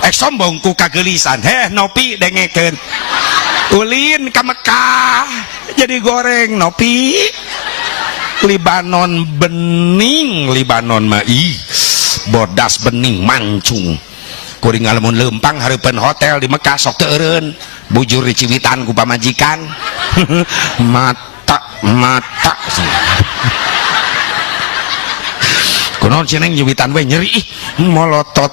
ek sombong ku kagelisan nopi dengekeun ulin ka Mekah jadi goreng nopi Libanon bening Libanon mah bodas bening mancung kuring ngalamun lempang hareupeun hotel di Mekah sok teu eureun bujur di Ciwitan ku pamajikan. mata kunaon ceneng Ciwitan we nyeri molotot.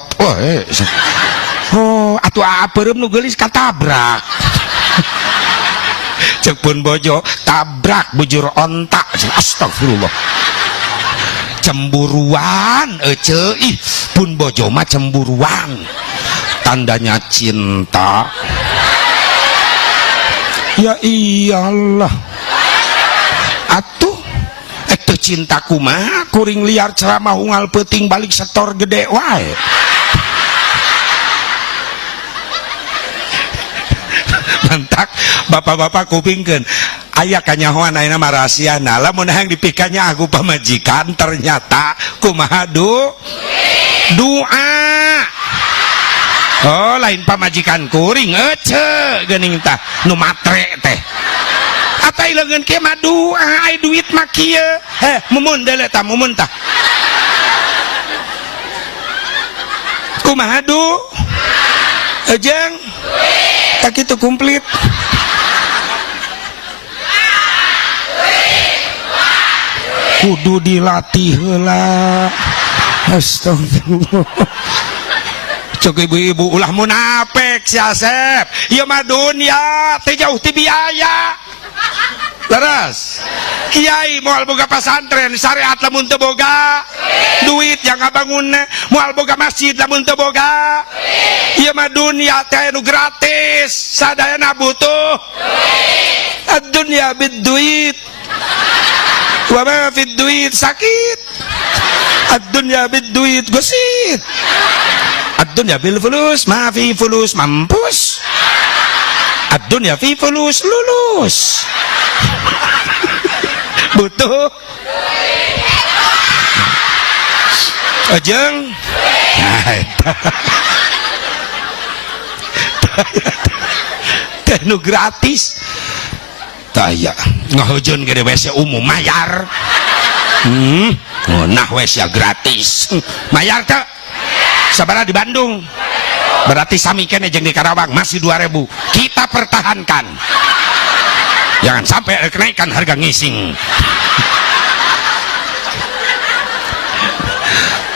Oh atuh apeureum nu geulis katabrak. Cek pun bojo tabrak bujur ontak. Astagfirullah. Cemburuan ih pun bojo mah cemburuan, tandanya cinta. Ya iyalah atuh teu cinta kumaha kuring liar ceramah unggal peuting balik setor gede wae. Mantak bapak-bapak kupingkeun aya kanyahoan ayeuna mah rahasiana lamun hayang dipikanya aku pamajikan ternyata kumaha doa. Oh lain pamajikan kuring geuning tah nu matre teh atai leungeun ke mah doa ai duit mah kieu mumun deuleu tah mumun tah kumaha jeung tak itu komplit. Kudu dilatih heula. Astagfirullah. Cok ibu-ibu ulah munafik si Asep. Ieu mah dunya teh jauh ti biaya. Leres. Kiai moal boga pasantren syariat lamun teu boga duit yang ngabangun moal boga masjid lamun teu boga ieu mah dunia teh anu gratis sadayana butuh ad-dunya bid-duit wa ma fid duit sakit ad-dunya bid-duit gosit ad-dunya bil fulus ma fi fulus mampus ad-dunya fi fulus lulus butuh ajeng teh nu gratis taya ngahujeun gede WC umum mayar nah WC gratis mayar teh sabaraha di Bandung berarti sami kene jeung di Karawang masih 2000 kita pertahankan. Jangan sampai ada kenaikan harga ngising.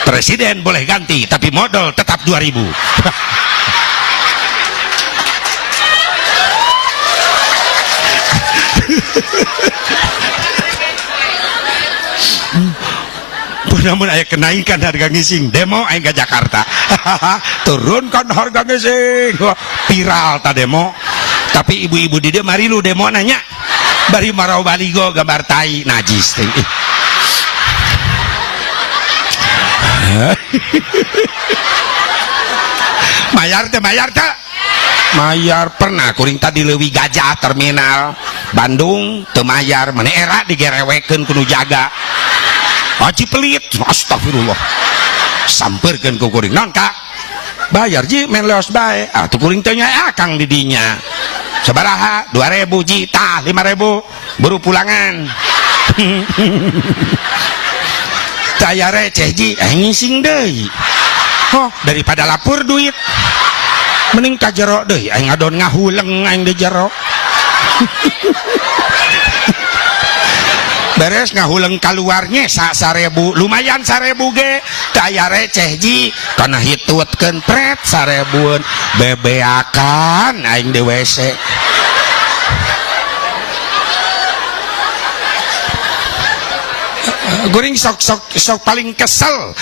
Presiden boleh ganti tapi modal tetap 2000. Namun aya kenaikan harga ngising demo aing ke Jakarta. Turunkan harga ngising. Viral ta demo. Tapi ibu-ibu di dia mari lu demo nanya bari marau baligo gambar tai najis teh. Mayar teh mayar pernah kuring tadi leuwih Gajah terminal Bandung teu mayar mane era digerewekeun kudu jaga Haji pelit. Astagfirullah sampeurkeun ku kuring naon Kak bayar ji men leos bae atuh kuring teh nya akang di dinya sabaraha 2000 ji tah 5000 buru pulangan. Taya receh ji ngising deui daripada lapur duit mending ka jero deui aing ngadon ngahuleng aing di jero. Beres ngahuleng kaluarnya 1000 lumayan 1000 ge taya receh ji kana hitutkeun pret 1000 bebeakan aing di WC. Guring sok paling kesel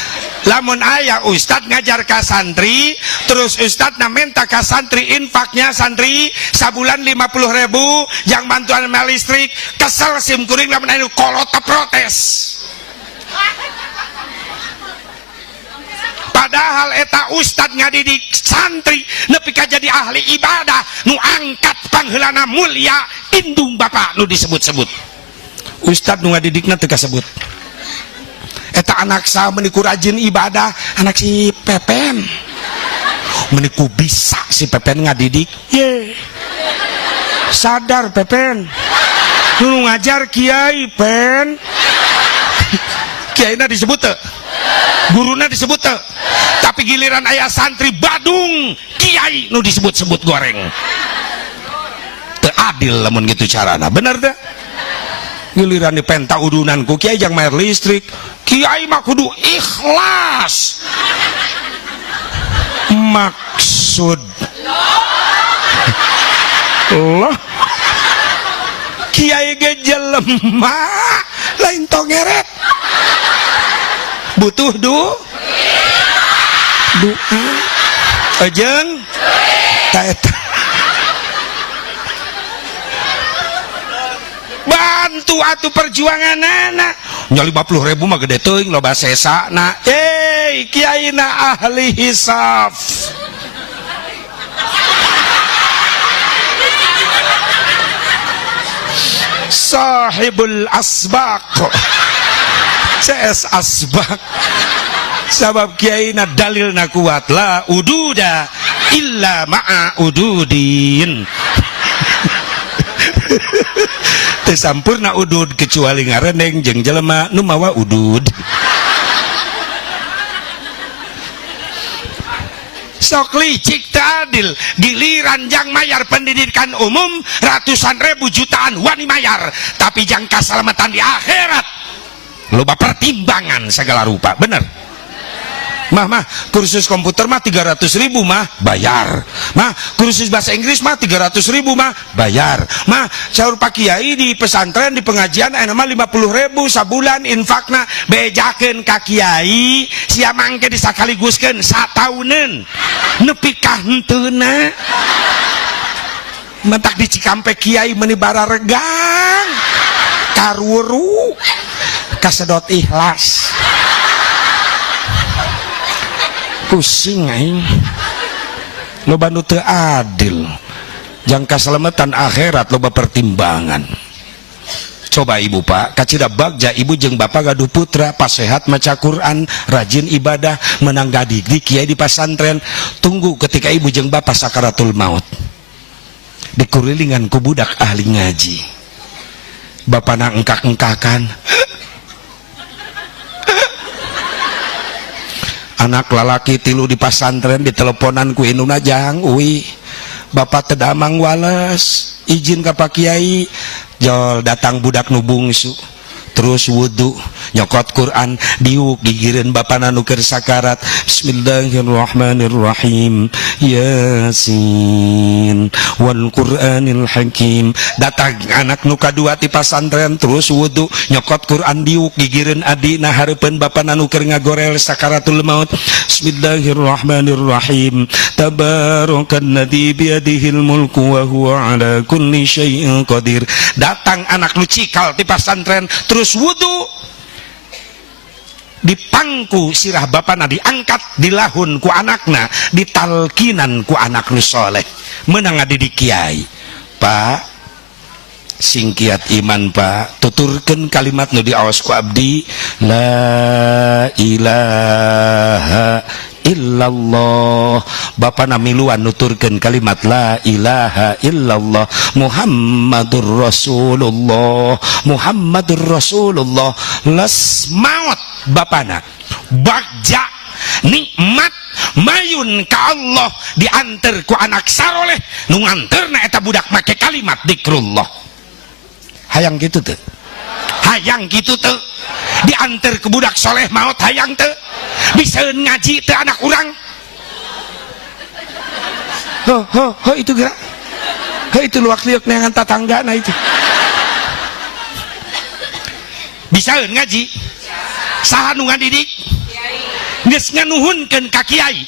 lamun aya ustad ngajar ka santri terus ustad na minta ka santri infaknya santri sabulan 50.000 yang bantuan listrik kesel sim kuring lamun anu kolot protes. Padahal eta ustad ngadidik santri nepi ka jadi ahli ibadah nu angkat pangheulana mulia indung bapak nu disebut-sebut. Ustad nu ngadidikna teu kasebut. Eta anak sa meniku rajin ibadah anak si Pepen meniku bisa si Pepen ngadidik ye sadar Pepen nu ngajar kiai pen kiaina disebut teu guruna disebut teu tapi giliran aya santri Badung kiai nu disebut-sebut goreng adil lamun gitu carana, bener dah. Giliran di penta udunan ku kiai jang bayar listrik, kiai mah kudu ikhlas. Maksud Allah kiai ge jelema lain tongeret butuh doa ajeng taeta bantu atuh perjuangan anak nya 50.000 mah gede teuing loba sesana kiai na ahli hisab sahibul asbaq CS asbaq sabab kiai na dalil na kuat la ududa illa ma'a ududin teu sampurna udud kecuali ngareneng jeung jelema nu mawa udud. Sok licik teu adil, giliran jang mayar pendidikan umum ratusan ribu jutaan wani mayar, tapi jang kaselamatan di akhirat loba pertimbangan segala rupa, bener? Mah kursus komputer mah 300.000 mah bayar, mah kursus bahasa Inggris mah 300.000 mah bayar, mah saur Pak Kiai di pesantren di pengajian aya mah 50.000 sabulan infakna bejakeun ka Kiai sia mangke disakaliguskeun satauneun nepi ka henteuna mentak di Cikampek Kiai meuni bararegang karuru kasedot ikhlas pusing aing loba nu teu adil jang kaselamatan akhirat loba pertimbangan. Coba ibu pak kacida bagja ibu jeung bapak gaduh putra pas sehat maca Quran rajin ibadah menang gadik di kiai di pesantren tunggu ketika ibu jeung bapak sakaratul maut dikurilingan ku budak ahli ngaji bapana engkak-engkakan anak lalaki tilu di pesantren di teleponan ku induna jang uwi bapak tedamang wales izin ka Pak Kiai jol datang budak nu bungsu terus wudu nyokot Quran diuk gigireun bapana nu keur sakarat bismillahirrahmanirrahim yasin wal qur'anil hakim datang anak nu kadua ti pasantren terus wudu nyokot Quran diuk gigireun adina hareupeun bapana nu keur ngagorel sakaratul maut bismillahirrahmanirrahim tabarakalladzi biyadihil mulku wa huwa ala kulli syai'in qadir datang anak nu cikal ti pasantren terus wudu dipangku sirah bapana diangkat dilahun ku anakna ditalkinan ku anak nu soleh meunang ngadidik kiai pak singkiat iman pak tuturkeun kalimat nu diaos ku abdi la ilaha illallah bapana miluan nuturkeun kalimat la ilaha illallah Muhammadur Rasulullah les maut bapana bagja nikmat mayun ka Allah diantar ku anak saroleh nu nganterna eta budak make kalimat zikrullah hayang kitu teu diantar ke budak soleh maut hayang teu bisa ngaji teu anak urang itu gerak itu luak liuk neangan tatangga na itu bisa ngaji saha nu ngadidik geus nganuhunkeun ka kiai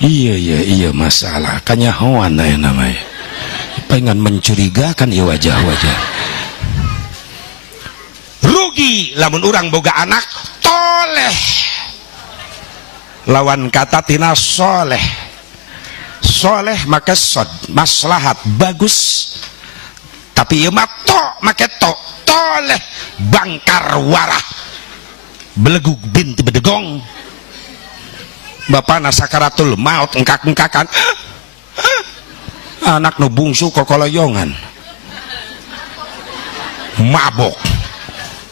iya masalah kanyahoan aya namanya pengen mencurigakan ieu wajah-wajah rugi lamun urang boga anak toleh lawan kata tina soleh maka sod maslahat bagus tapi ieu mah make toleh bangkar warah belegug binti bedegong bapana sakaratul maut engkak-engkakan anak nu bungsu kokoloyongan mabok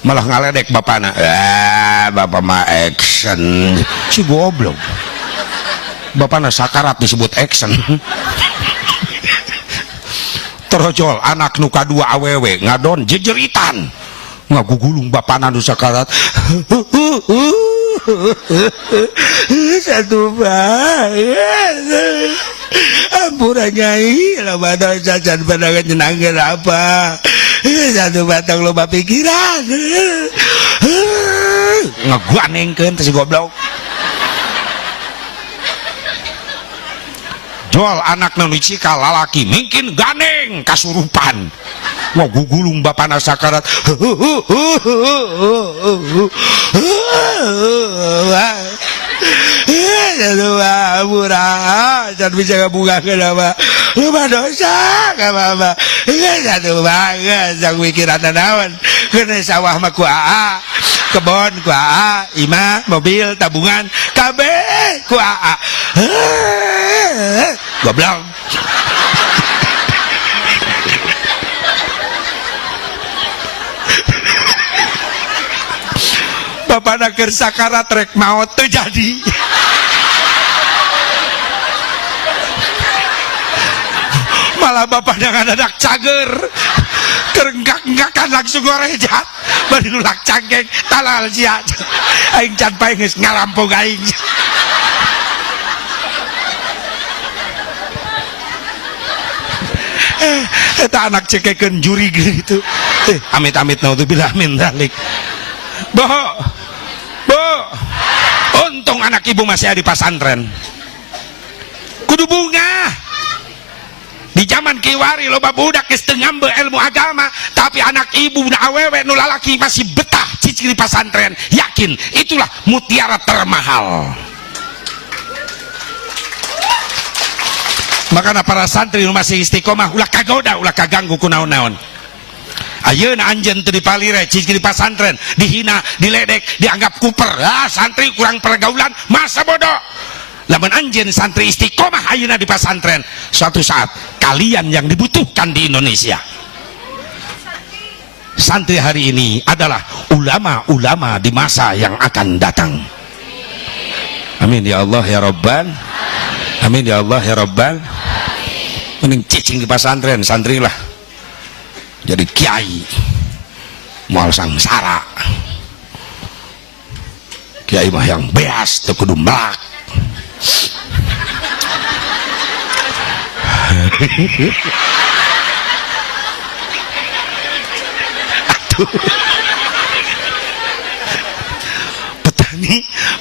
malah ngaledek bapana bapak mah action si goblok bapana sakarat disebut action. Terojol anak nu kadua awewe ngadon jejeritan ngagugulung bapana nu sakarat. Satu banget ampura Nyai loba dosa can pandangan nyenangkeun apa satu batang loba pikiran ngeguanengkeun teh si goblok. Jual anak nu cikal lalaki mungkin ganeng kasurupan ngagugulung bapana sakarat. Aduh, murah, jangan bisa ngebuka kenapa? Lupa dosa, apa-apa. Satu banget, yang mikiran tanaman. Kena sawah mah ku AA, kebon ku AA, imah, mobil, tabungan, KB ku AA. Goblok. Bapak nak sakarat rek maut terjadi. Malah bapak dengan anak cager kerenggak-enggakan langsung gorejat bari nulak cangkeng talal sia aing can pae geus ngalampung aing. Eta anak cekekeun juri gitu. Amit-amit naudzubillah min dzalik. Bu, untung anak ibu masih ada di pesantren. Kudu bunga. Di zaman kiwari loba budak geus teu ngambil ilmu agama, tapi anak ibu na awewe nu lalaki masih betah cicing di pesantren. Yakin itulah mutiara termahal. Makanya para santri nu masih istiqomah ulah kagoda, ulah kaganggu ku naon-naon. Ayeuna anjeun teu dipalire cicing di pesantren, dihina, diledek, dianggap kuper. Santri kurang pergaulan, masa bodoh. Lamun anjeun santri istiqomah ayeuna di pesantren, suatu saat kalian yang dibutuhkan di Indonesia. Santri hari ini adalah ulama-ulama di masa yang akan datang. Amin ya Allah ya Rabbal. Amin ya Allah ya Rabbal. Mending cicing di pesantren, santri lah jadi kiai moal sangsara. Kiai mah yang beas teu kudu melak. Aduh.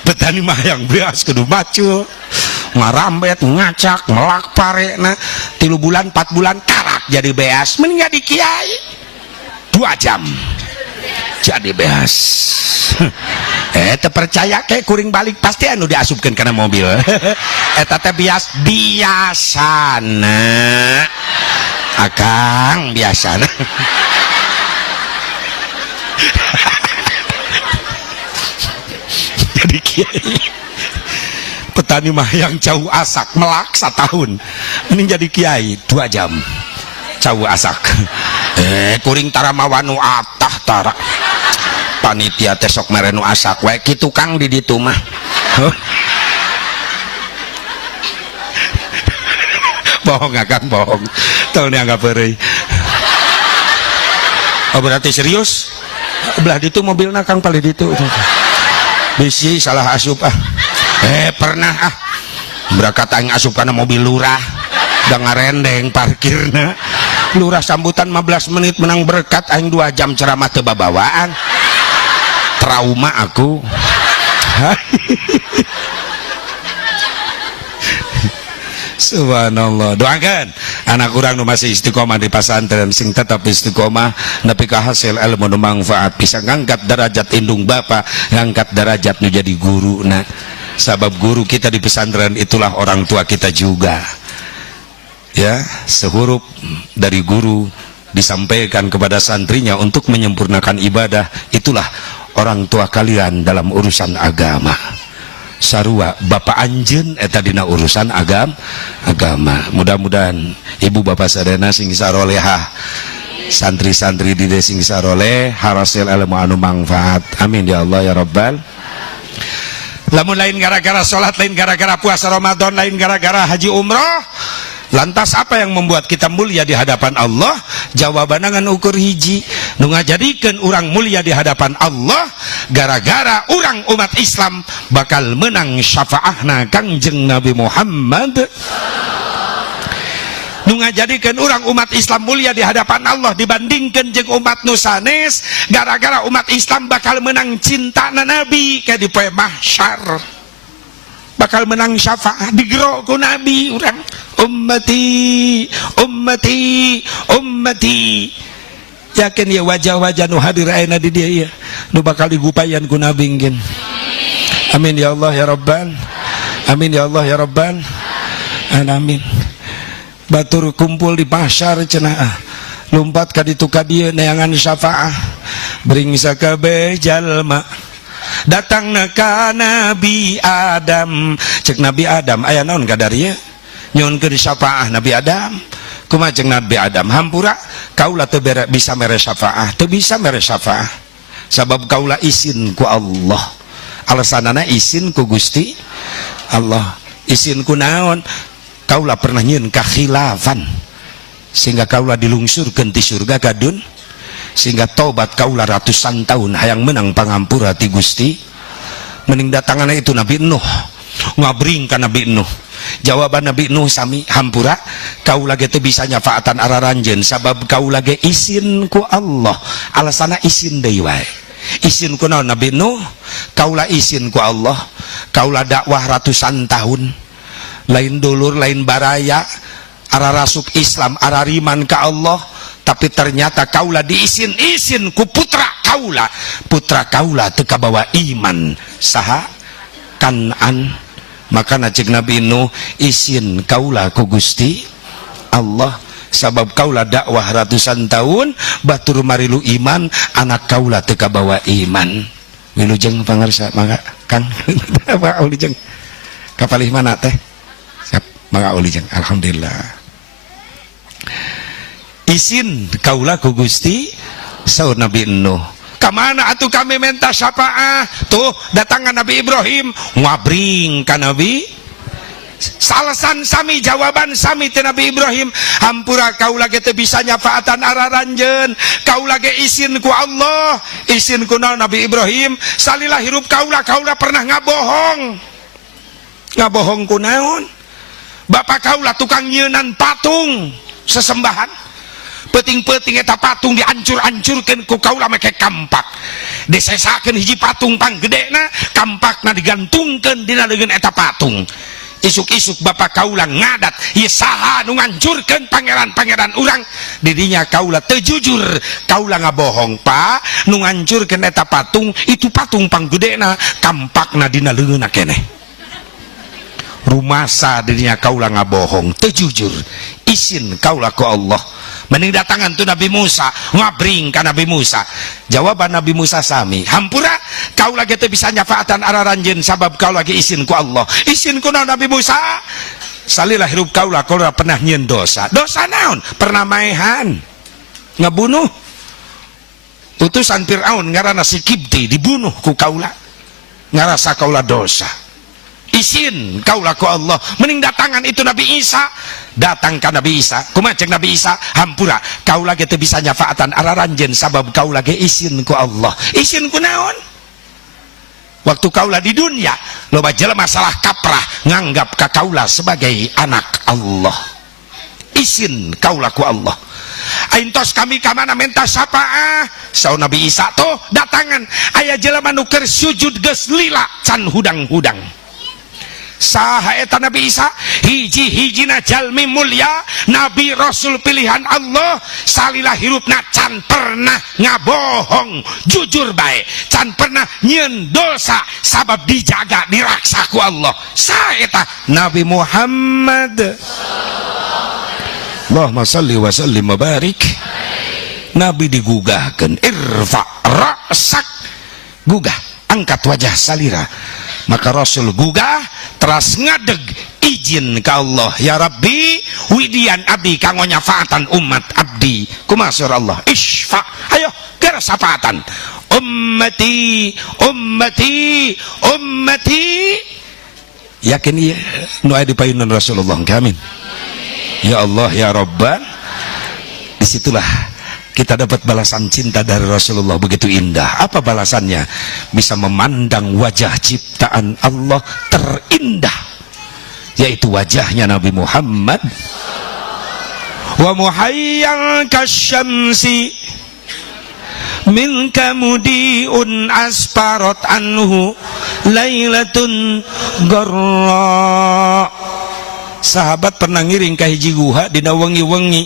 Petani mah yang beas kudu macul ngarambet ngacak melak parena 3 bulan 4 bulan karak jadi beas mending jadi kiai 2 jam jadi beas. Terpercaya kayak kuring balik pasti anu diasupkan karena mobil. Eta teh biasana akang biasana. Jadi kiai petani mah yang jauh asak melak 1 tahun mending jadi kiai 2 jam jauh asak. Kuring tara mawanu atah tara panitia tesok merenu asak wae kitu Kang di ditu mah. Bohong Kang bohong teu dianggap euy. Oh berarti serius belah ditu mobilna Kang pali ditu bisi salah asup pernah berangkat aing asup kana mobil lurah da ngarendeng parkirna lurah sambutan 15 menit menang berkat aing 2 jam ceramah teu babawaan trauma aku. Subhanallah. Doakan anak urang nu masih istiqomah di pesantren sing tetap istiqomah nepi ka hasil ilmu nu manfaat bisa ngangkat derajat indung bapa ngangkat derajat nu jadi guru. Nah sabab guru kita di pesantren itulah orang tua kita juga ya. Sehurup dari guru disampaikan kepada santrinya untuk menyempurnakan ibadah, itulah orang tua kalian dalam urusan agama. Sarua bapak anjeun eta dina urusan agama. Mudah-mudahan ibu bapak sadayana sing sarolehah, santri-santri di sing saroleh harasil ilmu anu manfaat. Amin ya Allah ya Rabbal. Lamun lain gara-gara sholat, lain gara-gara puasa Ramadan, lain gara-gara haji umroh, lantas apa yang membuat kita mulia di hadapan Allah? Jawaban ngan ukur hiji, nu ngajadikeun urang mulia di hadapan Allah gara-gara urang umat Islam bakal menang syafaahna Kangjeng Nabi Muhammad. Nu ngajadikeun urang umat Islam mulia di hadapan Allah dibandingkeun jeung umat nu sanes gara-gara umat Islam bakal menang cintana Nabi kayak di poe mahsyar, bakal menang syafaat digero ku Nabi urang ummati ummati ummati. Yakin ya wajah-wajah nu hadir ayeuna di dieu ya nu bakal digupayan ku Nabi engkeun. Amin ya Allah ya Rabbal, amin ya Allah ya Rabbal, amin. Batur kumpul di pasar cenah lompat ka ditu ka dieu neangan syafaah bringsa kabeh jalma datangna ka Nabi Adam. Cek Nabi Adam aya naon kadari ya nyuhunkeun syafaah Nabi Adam. Kumaha cek Nabi Adam, hampura kaula teu bisa mere syafaah, teu bisa mere syafaah sabab kaula izin ku Allah. Alasanana izin ku Gusti Allah. Izin ku naon? Kaula pernah nyieun kakhilafan sehingga kaula dilungsurkeun ti surga kadun, sehingga tobat kaula ratusan tahun hayang menang pangampura ti Gusti. Mending datangana itu Nabi Nuh, ngabring ka Nabi Nuh. Jawaban Nabi Nuh sami, hampura kaula ge teu bisa nyafaatan araranjeun sabab kaula ge izin ku Allah. Alasana izin deui wae. Izin ku naon Nabi Nuh? Kaula izin ku Allah. Kaula dakwah ratusan tahun. Lain dulur, lain baraya, ara rasuk Islam, ara riman ka Allah, tapi ternyata kaula diizin ku putra kaula teu kabawa iman saha Kan'an. Maka cek Nabi Nuh, izin kaula ku Gusti Allah sabab kaula dakwah ratusan tahun batur marilu iman, anak kaula teu kabawa iman. Wilujeng pangarsa mangga Kang apa wilujeng kapalih mana teh? Maka ulijeng alhamdulillah izin kaula ku Gusti saur Nabi Nuh. Kamana atuh kami minta syafaah? Tuh datangan Nabi Ibrahim ngabring ka Nabi. Salasan sami, jawaban sami ti Nabi Ibrahim, hampura kaula ge teu bisa nyafaatan araranjeun. Kaula ge izin ku Allah, izin ku Nabi Ibrahim. Salilah hirup kaula pernah ngabohong. Ngabohong ku naon? Bapak kaula tukang nyeunan patung sesembahan, peting-peting eta patung dihancur-hancurkeun ku kaula make kampak, disesakeun hiji patung panggedena, kampakna digantungkeun dina leungeun eta patung. Isuk-isuk bapak kaula ngadat, ieu saha nu ngancurkeun pangeran-pangeran urang? Didinya kaula teu jujur, kaula ngabohong, Pak. Nu ngancurkeun eta patung itu patung panggedena, kampakna dina leungeunna keneh. Rumasa dirinya kaula ngabohong, teu jujur. Izin kaula ku Allah. Mending datangan tu Nabi Musa, ngabring ka Nabi Musa. Jawaban Nabi Musa sami, hampura kaula ge teu bisa nyafaatan araranjeun sabab kaula ge izin ku Allah. Izin ku Nabi Musa. Salilah hirup kaula pernah nyieun dosa. Dosa naon? Pernah maehan, ngabunuh. Utusan Firaun ngaranna si Kibti dibunuh ku kaula. Ngarasa kaula dosa. Izin kaulah ku Allah. Mending datangan itu Nabi Isa. Datang ke Nabi Isa, kumaha cek Nabi Isa, hampura kaulah ge teu bisa nyafaatan araranjeun sabab kaulah ge izin ku Allah. Izin ku naon? Waktu kaulah di dunia loba jelema salah kaprah nganggap ka kaulah sebagai anak Allah. Izin kaulah ku Allah. Aintos kami kamana minta syafaah. Saur Nabi Isa tuh datangan aya jelema nu keur sujud geus lila can hudang-hudang. Saha eta Nabi Isa? Hiji-hijina jalmi mulia, Nabi Rasul pilihan Allah. Salilah hirupna can pernah ngabohong, jujur bae, can pernah nyieun dosa sabab dijaga diraksa ku Allah. Saha eta? Nabi Muhammad. Allahumma salli wa sallim wa barik. Nabi digugahkeun, irfa ra'sak, gugah, angkat wajah salira. Maka Rasul gugah teras ngadeg izin ka Allah, ya Rabbi widian abdi kanggo nyafaatan umat abdi. Kumaha Allah, isfa, ayo gara syafaatan ummati ummati ummati. Yakin ya nu aya di payunan Rasulullah. Amin. Ya Allah ya Rabbana. Disitulah kita dapat balasan cinta dari Rasulullah begitu indah. Apa balasannya? Bisa memandang wajah ciptaan Allah terindah, yaitu wajahnya Nabi Muhammad. Wa muhayyan kasyamsi minka mudiun asparat anhu lailatun garra. Sahabat pernah ngiring ka hiji guha dina wengi-wengi,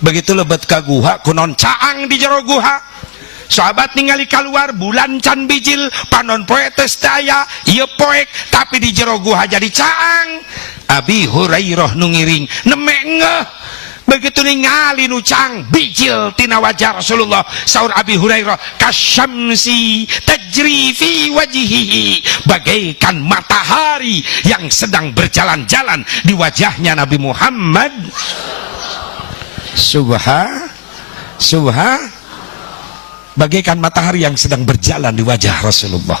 begitu lebet ka guha kunon caang di jero guha. Sahabat ningali keluar bulan can bijil, panon poe tes daya ieu poek, tapi di jero guha jadi caang. Abi Hurairah nu ngiring neme ngeuh, begitu ningali nu caang bijil tina wajah Rasulullah. Saur Abi Hurairah, kasyamsi tajri fi wajhihi, bagaikan matahari yang sedang berjalan-jalan di wajahnya Nabi Muhammad. Bagaikan matahari yang sedang berjalan di wajah Rasulullah.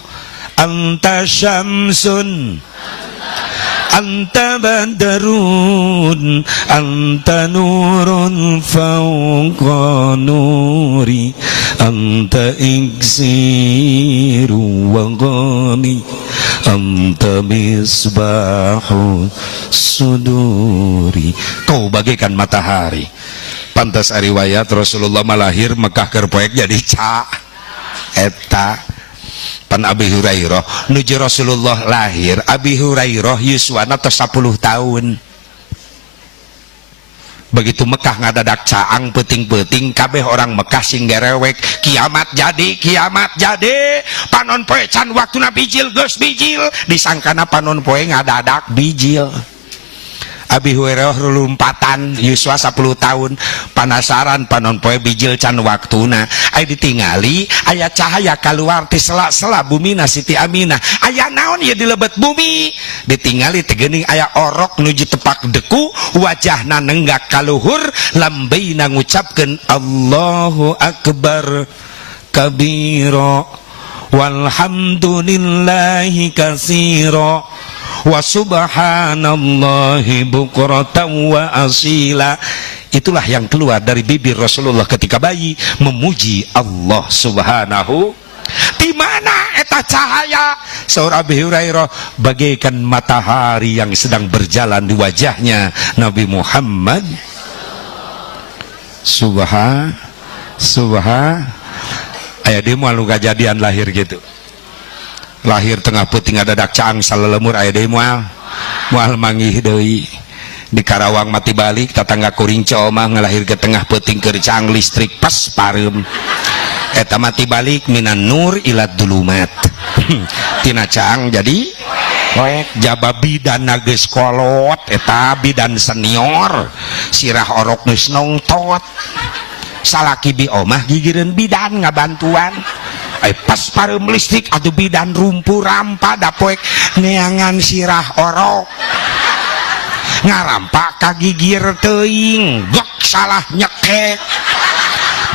Anta syamsun anta badarun anta nurun fawqa nuri anta iksiru wa ghani anta misbahu suduri. Kau bagaikan matahari. Pantas riwayat Rasulullah malahir Mekah keur poek jadi ca eta pan Abi Hurairah nuju Rasulullah lahir. Abi Hurairah yuswana tos 10 tahun. Begitu Mekah ngadadak caang peuting-peuting, kabeh orang Mekah sing gerewek, kiamat jadi panon poe can waktuna bijil geus bijil, disangkana panon poe ngadadak bijil. Abi Hurairah lumpatan yuswa 10 tahun, panasaran panon poe bijil can waktuna. Aya ditingali aya cahaya keluar ti sela-sela bumina Siti Aminah. Aya naon ieu di lebet bumi? Ditingali teu geuning aya orok nuju tepak deku, wajahna nenggak kaluhur, lambeina ngucapkeun Allahu akbar kabira walhamdulillahi katsira wa subhanallahi bukratan wa asila. Itulah yang keluar dari bibir Rasulullah ketika bayi, memuji Allah subhanahu. Di mana eta cahaya? Saur Abi Hurairah, bagaikan matahari yang sedang berjalan di wajahnya Nabi Muhammad. Aya deui moal kajadian lahir gitu. Lahir tengah peuting ngadadak caang salelemur aya deui moal manggih deui. Di Karawang mati balik tatangga kuring omah ngalahir ke tengah peuting keur caang listrik pas pareum. Eta mati balik minan nur ilad dulumat. Tina caang jadi poek. Jaba bidan geus kolot, eta bidan senior, sirah orok geus nongtot. Salaki bi omah gigireun bidan ngabantuan. Pas pareum listrik atuh bidan rumpu rampa da poek neangan sirah orok. Ngarampa kagigir teuing, gok salah nyekek.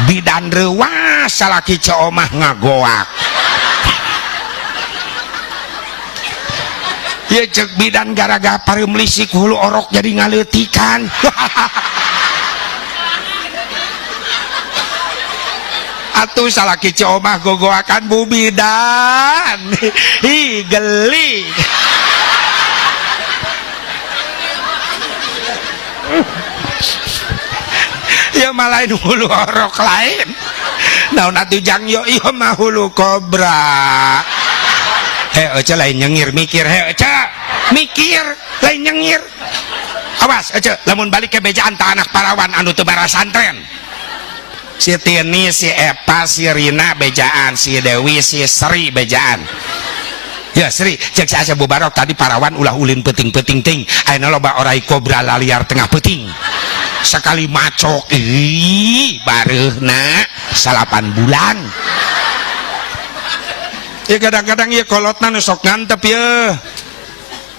Bidan reuas salaki omah ngagoak. Ya cek bidan gara-gara pareum listrik hulu orok jadi ngaleutikan. Atuh salaki omah gogoakan bu bidan. Hi geli. Ya malain hulu orok lain. Naon atuh jang yo ieu mah hulu kobra. Ece lain nyengir mikir, ece mikir lain nyengir. Awas ece lamun balik ke bejaan ta anak parawan anu teu bara santren. Si Tini, si Epa, si Rina bejaan, si Dewi, si Sri bejaan. Ya Sri, cek si Asya Bubarok tadi parawan ulah ulin peting-peting ting. Ayeuna loba orai kobra laliar tengah peting. Sekali macok, bareuna 8 bulan. Ya kadang-kadang ya kolotna nu sok ngantep ya.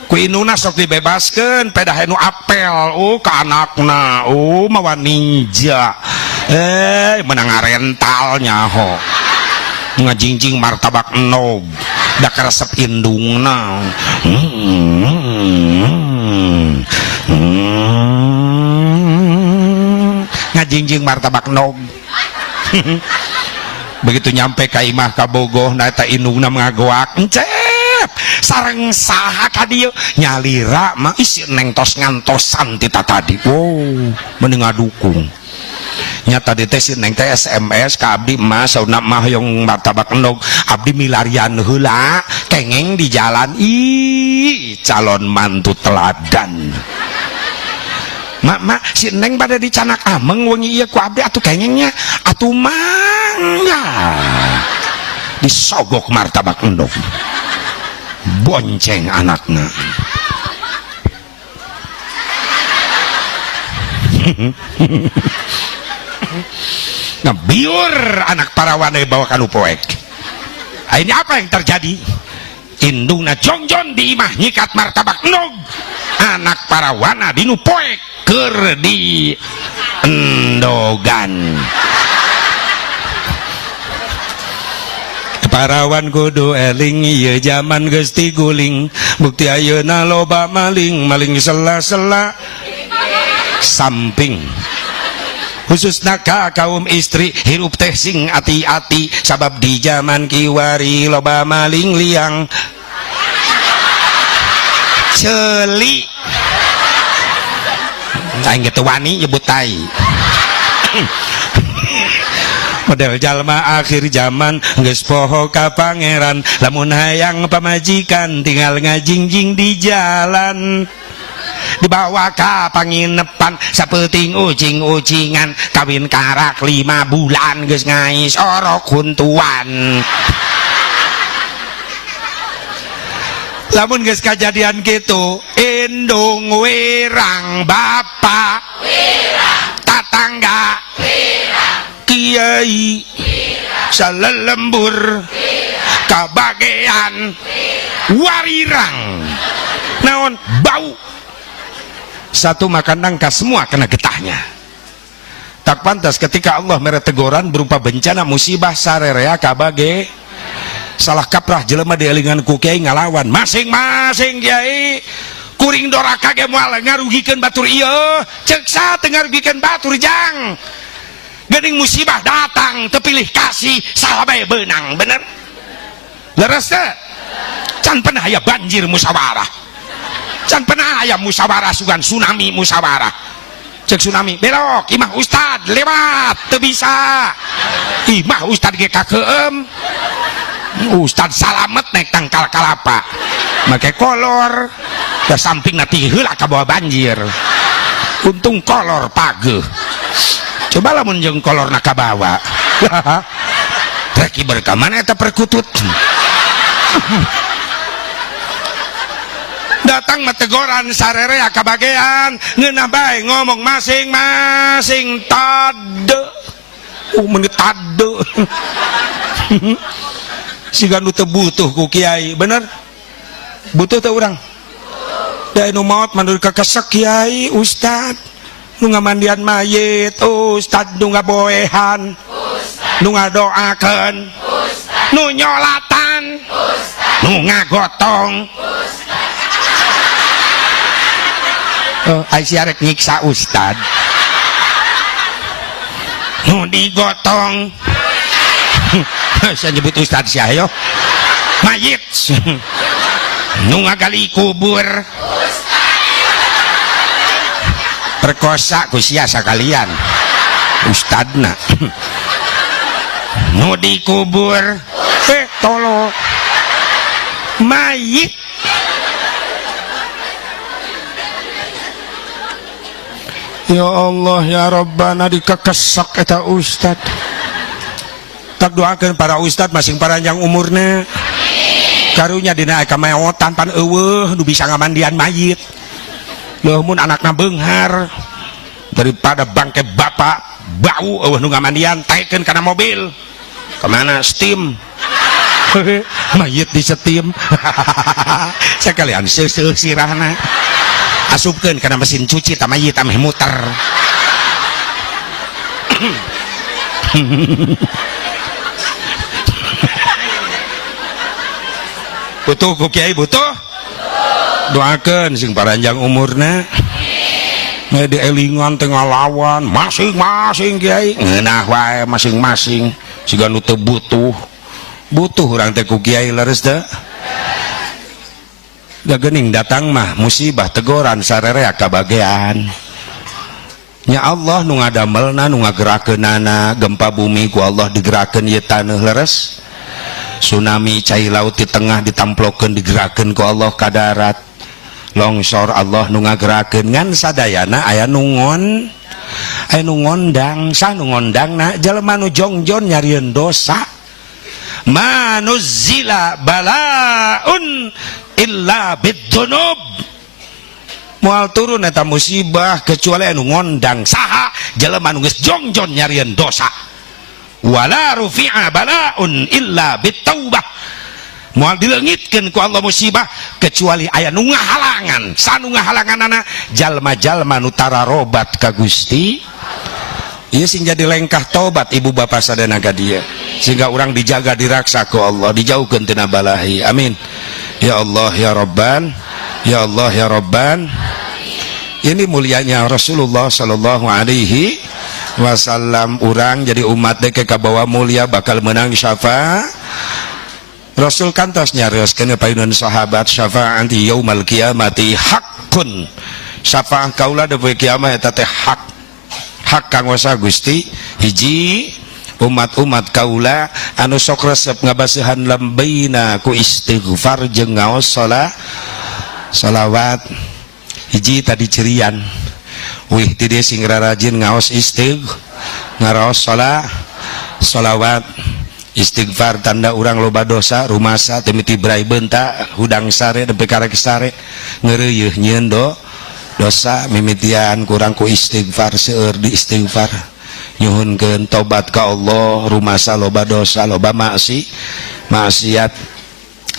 Ku inuna sok dibebaskeun, pedah nu apel, ka anakna, mawa ninja. Menang rental nyaho. ngajingjing martabak nog da karesep indungna ngajingjing martabak nog. Begitu nyampe ka imah ka bogoh na eta indungna ngagoak encep sareng saha ka dieu nyalira mah isi neng tos ngantosan ti tadi. Wow mending ngadukung nyata di teh si neng teh SMS ka abdi mah sauna mah hoyong martabak endog abdi milarian heula kengeng di jalan ih calon mantu teladan. Mak si neng pada dicanak ameng wengi ieu ku abdi atuh kengengnya atuh mangga disogok martabak endog bonceng anakna. Ngebiur anak parawan bawa kanu poek. Ini apa yang terjadi? Indungna jongjon di imah nyikat martabak endog anak parawana dinu poek keur di endogan. Parawan kudu eling ieu zaman geus tiguling bukti ayeuna loba maling sela-sela samping khususna ka kaum istri hirup teh sing ati-ati sabab di zaman kiwari loba maling liang ceuli aing geus wani nyebut tai. Model jalma akhir zaman geus poho ka pangeran lamun hayang pamajikan tinggal ngajingjing di jalan dibawa ka panginepan sapeting ucing-ucingan kawin karak 5 bulan geus ngais orok huntuan. Lamun geus kajadian kitu indung wirang bapak wirang tatangga wirang kiai salelembur kabagean warirang naon bau satu makan nangka semua kena getahnya. Tak pantas ketika Allah mere teguran berupa bencana musibah sarerea kabage salah kaprah jelema dielingan ku kiai ngalawan masing-masing kiai kuring doraka ge moal ngarugikeun batur ieu ceuk sa teu ngarugikeun batur jang geuning musibah datang tepilih kasih salah bae beunang bener leres teh can pernah aya banjir musyawarah can pernah aya musyawarah sugan tsunami musyawarah cek tsunami belok imah ustad lewat teu bisa imah ustad ge kakeum ustad salamet naik tangkal kalapa make kolor da samping nanti heula ka bawah banjir untung kolor pageuh coba lamun jeung kolor na ka bawa rek iber ka mana eta perkutut datang mategoran sarerea kabagean ngeunah bae ngomong masing-masing tade menit tade siga nu teu butuh ku kiai bener butuh teu urang da nu maot mandur kakesek kiai ustad nu ngamandian mayit ustad nu ngaboehan nu ngadoakeun nu nyolatan nu ngagotong Aisyah rek nyiksa ustad nu digotong saya nyebut ustad sia yo mayit nu ngagali kubur perkosa ku sia sakalian ustadna nu dikubur tolo mayit ya Allah ya Rabbana dikekesak eta ustad tak doakeun para ustad masing panjang umurna karunya dina kameotan pan eueuh nu bisa ngamandian mayit leuh mun anakna beunghar daripada bangke bapak bau eueuh nu ngamandian taekeun kana mobil kemana steam mayit di steam sekalian seuseuh sirahna asupkeun kana mesin cuci ta mayit ameh muter butuh ku kiai butuh doakeun sing paranjang umurna dielingan tengah lawan masing-masing kiai ngeunah wae masing-masing siga nu teu butuh urang teh ku kiai leres teh da geuning datang mah musibah teguran sarerea kabagean nya Allah nu ngadamelna nu ngagerakeunana gempa bumi ku Allah digerakeun ieu taneuh leres tsunami cai laut di tengah ditamplokeun digerakeun ku Allah ka darat longsor Allah nu ngagerakeun ngan sadayana aya nu ngondang sa nu ngondangna jelema nu jongjon nyarieun dosa manuzzila balaun illa bidzunub moal turun eta musibah kecuali anu ngondang saha jelema nu geus jongjon nyarieun dosa wala rufi'a balaun illa bitaubah moal dileungitkeun ku Allah musibah kecuali aya nu ngahalangan sanu ngahalanganana jalma-jalma nu tararobat ka Gusti ieu sing jadi lengkah tobat ibu bapak sadana ka dieu sehingga orang dijaga diraksa ku Allah dijauhkeun tina balahi amin ya Allah ya Rabban ya Allah ya Rabban ini mulianya Rasulullah sallallahu alaihi wasallam urang jadi umat teh kabawa mulia bakal menang syafaat Rasul kantos nyarioskeun payunan sahabat syafaat di yaumul kiamati haqqun syafaat kaula di poe kiamat eta teh hak kanggo Gusti hiji umat-umat kaula anu sok resep ngabaseuhan lambaina ku istighfar jeung ngaos shalawat hiji tadi cirian wih ti dieu sing rajin ngaos ngaraos shalawat istighfar tanda urang loba dosa rumasa teu miti brai beunta hudang sare nepi ka rek sare ngeureuyeuh nyieun dosa mimitian kurang ku istighfar seueur di istighfar nyuhunkeun tobat ka Allah rumasa loba dosa loba maksiat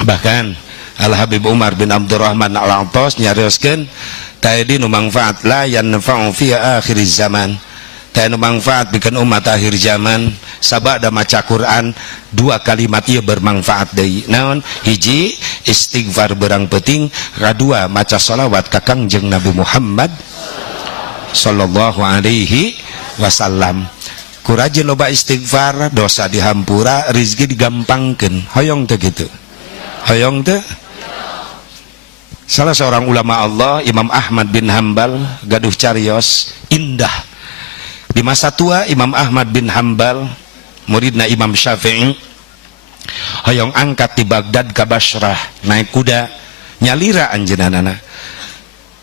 bahkan Al Habib Umar bin Abdurrahman Al-Attas nyarioskeun taedi nu mangfaat la yanfa'u fi akhir zaman teu manfaat bikin umat akhir zaman sabada maca Quran dua kalimat ieu bermanfaat deui naon hiji istighfar berang penting kadua maca shalawat ka Kangjeng Nabi Muhammad sallallahu alaihi wasallam ku rajin loba istighfar dosa dihampura rezeki digampangkeun hoyong teh kitu hoyong teh salah seorang ulama Allah Imam Ahmad bin Hambal gaduh carios indah di masa tua Imam Ahmad bin Hambal muridna Imam Syafi'i hoyong angkat di Baghdad ka Basrah naik kuda nyalira anjeunana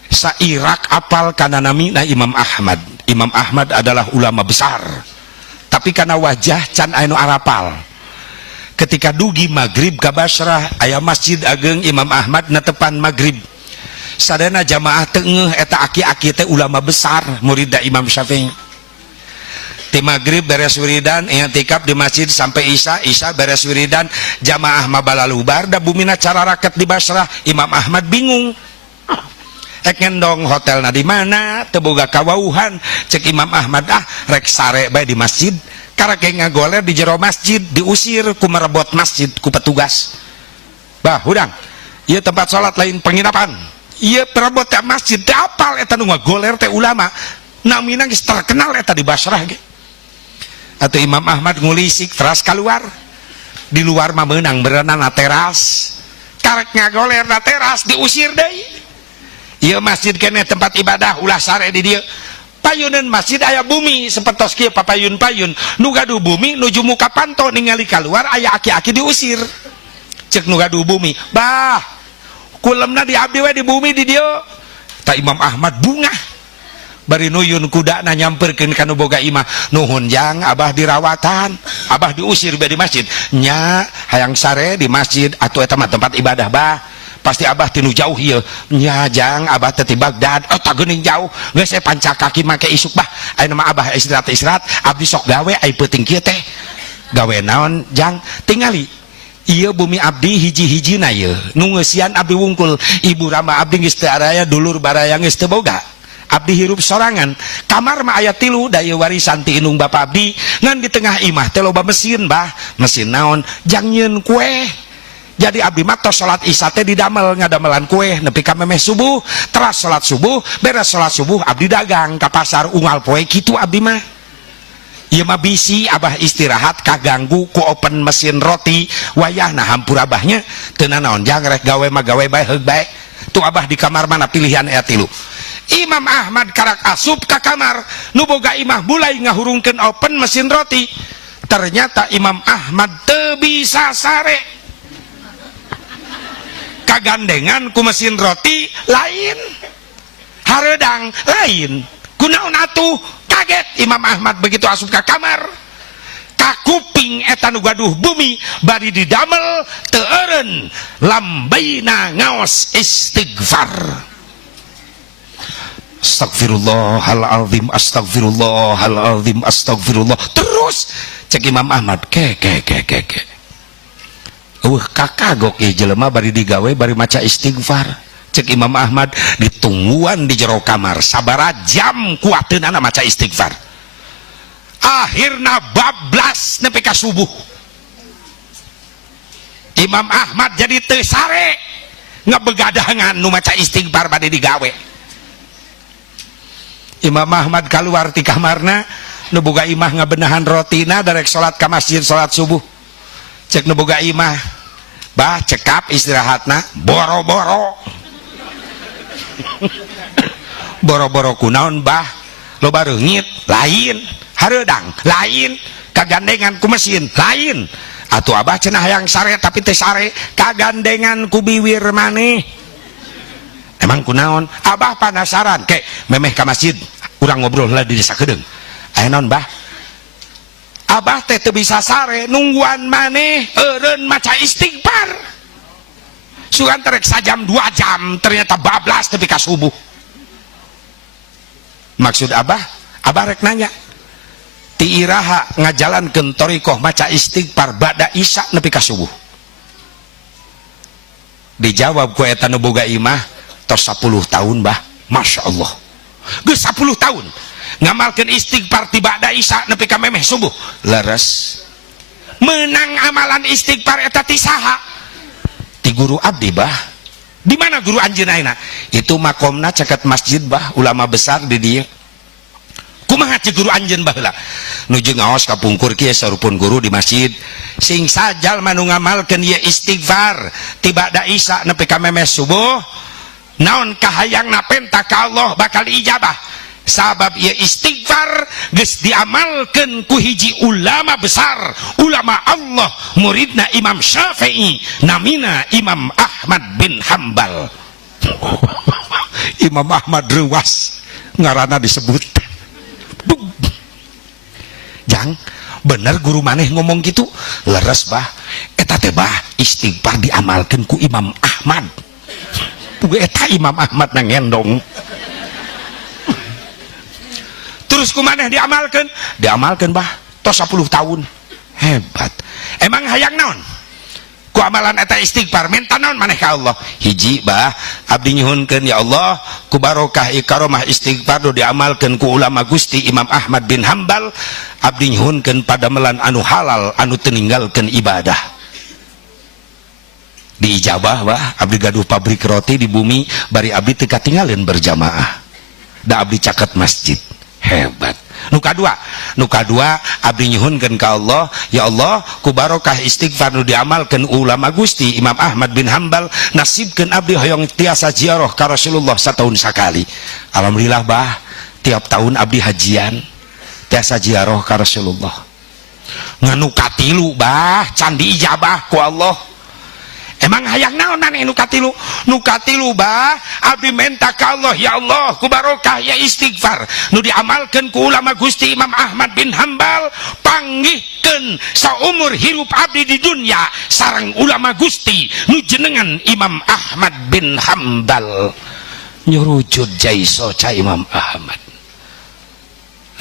sairak apal kana namina Imam Ahmad. Imam Ahmad adalah ulama besar tapi karena wajah can anu arapal ketika dugi maghrib ka Basrah aya masjid ageng Imam Ahmad netepan maghrib sadana jamaah teu ngeuh eta aki-aki teh ulama besar muridna Imam Syafi'i di maghrib beres wiridan i'tikaf di masjid sampai isya beres wiridan jamaah mabalalubar da bumina cara raket di Basrah. Imam Ahmad bingung ek ngendong hotelna di mana teu boga kawauhan cek Imam Ahmad rek sare bae di masjid karek ngagoler di jero masjid diusir ku merebot masjid ku petugas bah hudang ieu tempat salat lain penginapan ieu perebot teh masjid teh apal eta nu ngagoler teh ulama namina geus terkenal eta di Basrah ge. Atau Imam Ahmad ngulisik teras keluar di luar mah meunang berenang na teras karek ngagoler na teras diusir deui ieu masjid kene tempat ibadah ulah sare di dieu payunan masjid aya bumi sapertos kieu papayun-payun nu gaduh bumi nuju muka panto ningali keluar aya aki-aki diusir cek nu gaduh bumi bah kulemna diabdi we di bumi di dieu ta Imam Ahmad bungah bari nuyun kudana nyamperkeun kanu boga imah nuhun jang abah dirawatan abah diusir bae di masjid nya hayang sare di masjid atuh eta mah tempat ibadah bah pasti abah tinu jauh ieu nya jang abah teh ti Baghdad eta geuning jauh geus panca kaki make isuk bah ayeuna mah abah istirahat abdi sok gawe ai peuting kieu teh gawe naon jang tingali ieu bumi abdi hiji-hijina ieu nu ngeusian abdi wungkul ibu rama abdi geus teu araya dulur baraya geus teu boga abdi hirup sorangan kamar mah aya 3 da ieu warisan ti indung bapa abdi ngan di tengah imah teh loba mesin bah mesin naon jang nyieun kue Jadi abdi mah tos salat isya teh didamel ngadamelan kue nepi ka memeh subuh, teras salat subuh, beres salat subuh abdi dagang ka pasar unggal poe kitu abdi mah. Ieu mah bisi abah istirahat kaganggu ku open mesin roti wayahna hampur abahnya teu naon jang rek gawe mah gawe bae heug bae. Tu abah di kamar mana pilihan aya 3. Imam Ahmad karak asup ka kamar nu boga imah mulai ngahurungkeun open mesin roti. Ternyata Imam Ahmad teu bisa sare. Kagandengan ku mesin roti lain, hareudang lain, kunaon atuh kaget Imam Ahmad begitu asup ka kamar, ka kuping eta nu gaduh bumi bari didamel teu eureun lambaina ngaos istighfar. Astagfirullahalazim, astagfirullahalazim, astagfirullah. Terus cek Imam Ahmad ke kakagok ya jelema bari digawe bari maca istighfar. Cek Imam Ahmad ditungguan di jero kamar sabara jam kuateunana maca istighfar. Akhirna bablas nepi ka subuh. Imam Ahmad jadi teu sare ngabegadangan nu maca istighfar bade digawe. Imam Ahmad keluar ti kamarna nu boga imah ngabenahan rotina darek salat ka masjid salat subuh. Cek nu boga imah, bah cekap istirahatna boro-boro. Boro-boro kunaon bah, loba reungit lain, hareudang lain, kagandengan ku mesin lain. Atuh abah cenah hayang sare tapi teu sare, kagandengan ku biwir maneh. Emang kunaon? Abah penasaran, ke memeh ka masjid, urang ngobrol lah di desa kedeung. Aya naon bah? Abah teh teu bisa sare nungguan maneh eureun maca istighfar. Sugan terek sajam 2 jam ternyata bablas tepi ka subuh. Maksud abah rek nanya. Ti iraha ngajalankeun thariqah maca istighfar ba'da isya nepi ka subuh. Dijawab ku eta nu boga imah, tos 10 tahun bah. Masya Allah. Geus 10 tahun ngamalkeun istighfar ti ba'da isya nepi ka memeh subuh. Leres. Menang amalan istighfar eta ti saha? Ti guru abdi bah. Di mana guru anjeun ayeuna? Itu makomna caket masjid bah, ulama besar di dieu. Kumaha cek guru anjeun baheula? Nuju ngaos ka pungkur kieu sarupun guru di masjid. Sing sajal manu ngamalkeun ieu istighfar ti ba'da isya nepi ka memeh subuh, naon kahayangna penta ka Allah bakal ijabah. Sabab ia istighfar geus diamalkeun ku hiji ulama besar, ulama Allah, muridna Imam Syafi'i, namina Imam Ahmad bin Hambal. Imam Ahmad reuwas ngaranna disebut. Jang, bener guru maneh ngomong gitu? Leres bah, eta teh bah istighfar diamalkeun ku Imam Ahmad. Pugue eta Imam Ahmad nangendong. Terus kumaneh diamalkan? Diamalkan bah, tos 10 tahun. Hebat. Emang hayang naon? Ku amalan eta istighfar, minta naon maneh ka Allah? Hiji bah, abdi nyuhunkeun ya Allah, ku barokah ikaromah istighfar do diamalkan ku ulama Gusti Imam Ahmad bin Hambal, abdi nyuhunkeun padamelan anu halal, anu teu ninggalkeun ibadah. Diijabah bah, abdi gaduh pabrik roti di bumi, bari abdi teu katinggalin berjamaah. Da abdi caket masjid. Hebat. Nu kadua abdi nyuhunkeun ka Allah, ya Allah ku barokah istighfar nu diamalkeun ulama Gusti Imam Ahmad bin Hambal, nasibkeun abdi hoyong tiasa ziarah ka Rasulullah satahun sakali. Alhamdulillah bah, tiap tahun abdi hajian tiasa ziarah ka Rasulullah. Nganu katilu bah, candi ijabah ku Allah. Emang hayang naon maneh nu katilu? Nu katilu bah, abdi menta ka Allah, ya Allah ku barokah ya istighfar nu diamalkeun ku ulama Gusti Imam Ahmad bin Hambal, panggihkeun saumur hirup abdi di dunia sareng ulama Gusti nu jenengan Imam Ahmad bin Hambal. Nyurujud jaiso ca Imam Ahmad.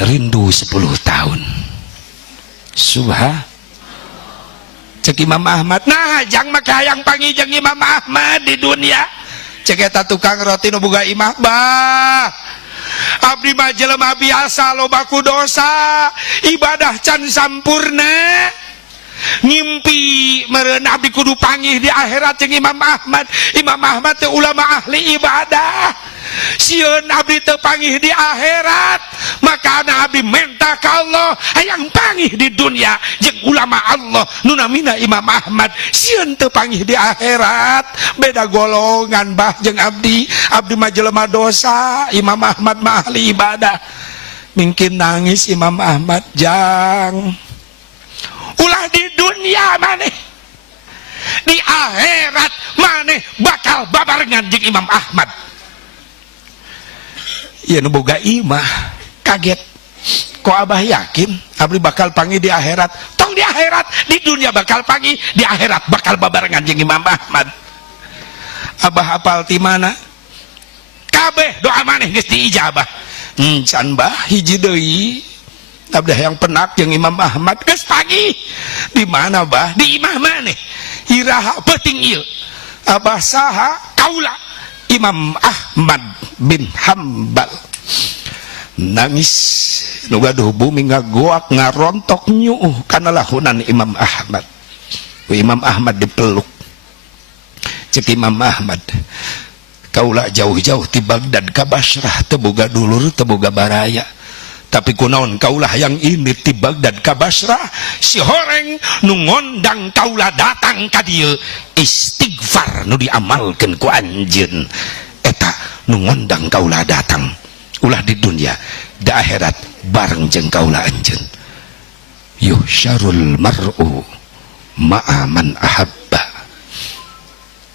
Rindu 10 tahun. Subhan. Cek Imam Ahmad, nah jang maka hayang pangijeng Imam Ahmad di dunia. Cek eta tukang roti nu boga imah bah, abdi mah jelema biasa loba ku dosa, ibadah can sampurna. ngimpi meureun abdi kudu panggih di akhirat jeung Imam Ahmad. Imam Ahmad teh ulama ahli ibadah. Sieun abdi teu panggih di akhirat, maka abdi minta ka Allah hayang panggih di dunia jeung ulama Allah nu namina Imam Ahmad. Sieun teu panggih di akhirat, beda golongan bah jeung abdi. Abdi mah jelema dosa, Imam Ahmad mah ahli ibadah. Mungkin nangis Imam Ahmad jang ulah di dunia maneh, di akhirat maneh bakal babarengan jeung Imam Ahmad. Ya nu boga imah kaget, kok abah yakin abdi bakal panggih di akhirat? Tong di akhirat, di dunia bakal panggih, di akhirat bakal babarengan jeung Imam Ahmad. Abah apal ti mana? Kabeh doa maneh geus diijabah. Can bah hiji deui abdi hayang penak jeung Imam Ahmad geus panggih. Di mana bah? Di imah maneh? Iraha peuting ieu. Abah saha? Kaula Imam Ahmad bin Hambal. Nangis nu gaduh bumi ngagoak ngarontok nyuuh kana lahunan Imam Ahmad. Ku Imam Ahmad dipeluk. Cek Imam Ahmad, kaula jauh-jauh ti Baghdad ka Basrah, teu boga dulur teu boga baraya. Tapi kunaon kaula hayang ini ti Baghdad ka Basrah, si horeng nu ngondang kaula datang ka dieu, istighfar nu diamalkeun ku anjeun eta nu ngondang kaula datang. Ulah di dunia, di akhirat bareng jeung kaula anjeun. Yuhsyarul mar'u ma'a man ahabba.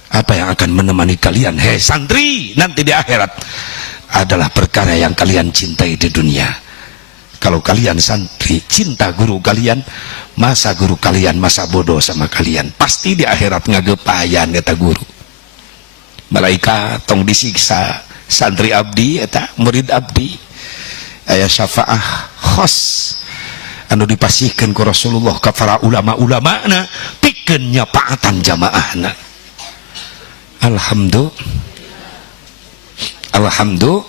Apa yang akan menemani kalian, hei santri, nanti di akhirat adalah perkara yang kalian cintai di dunia. Kalau kalian santri cinta guru kalian, masa guru kalian masa bodoh sama kalian, pasti di akhirat ngagepayan eta guru. Malaikat tong disiksa santri abdi eta murid abdi, aya syafaah khos anu dipasihkeun ku Rasulullah ka para ulama-ulamana pikeun nyapaatan jamaahna. Alhamdulillah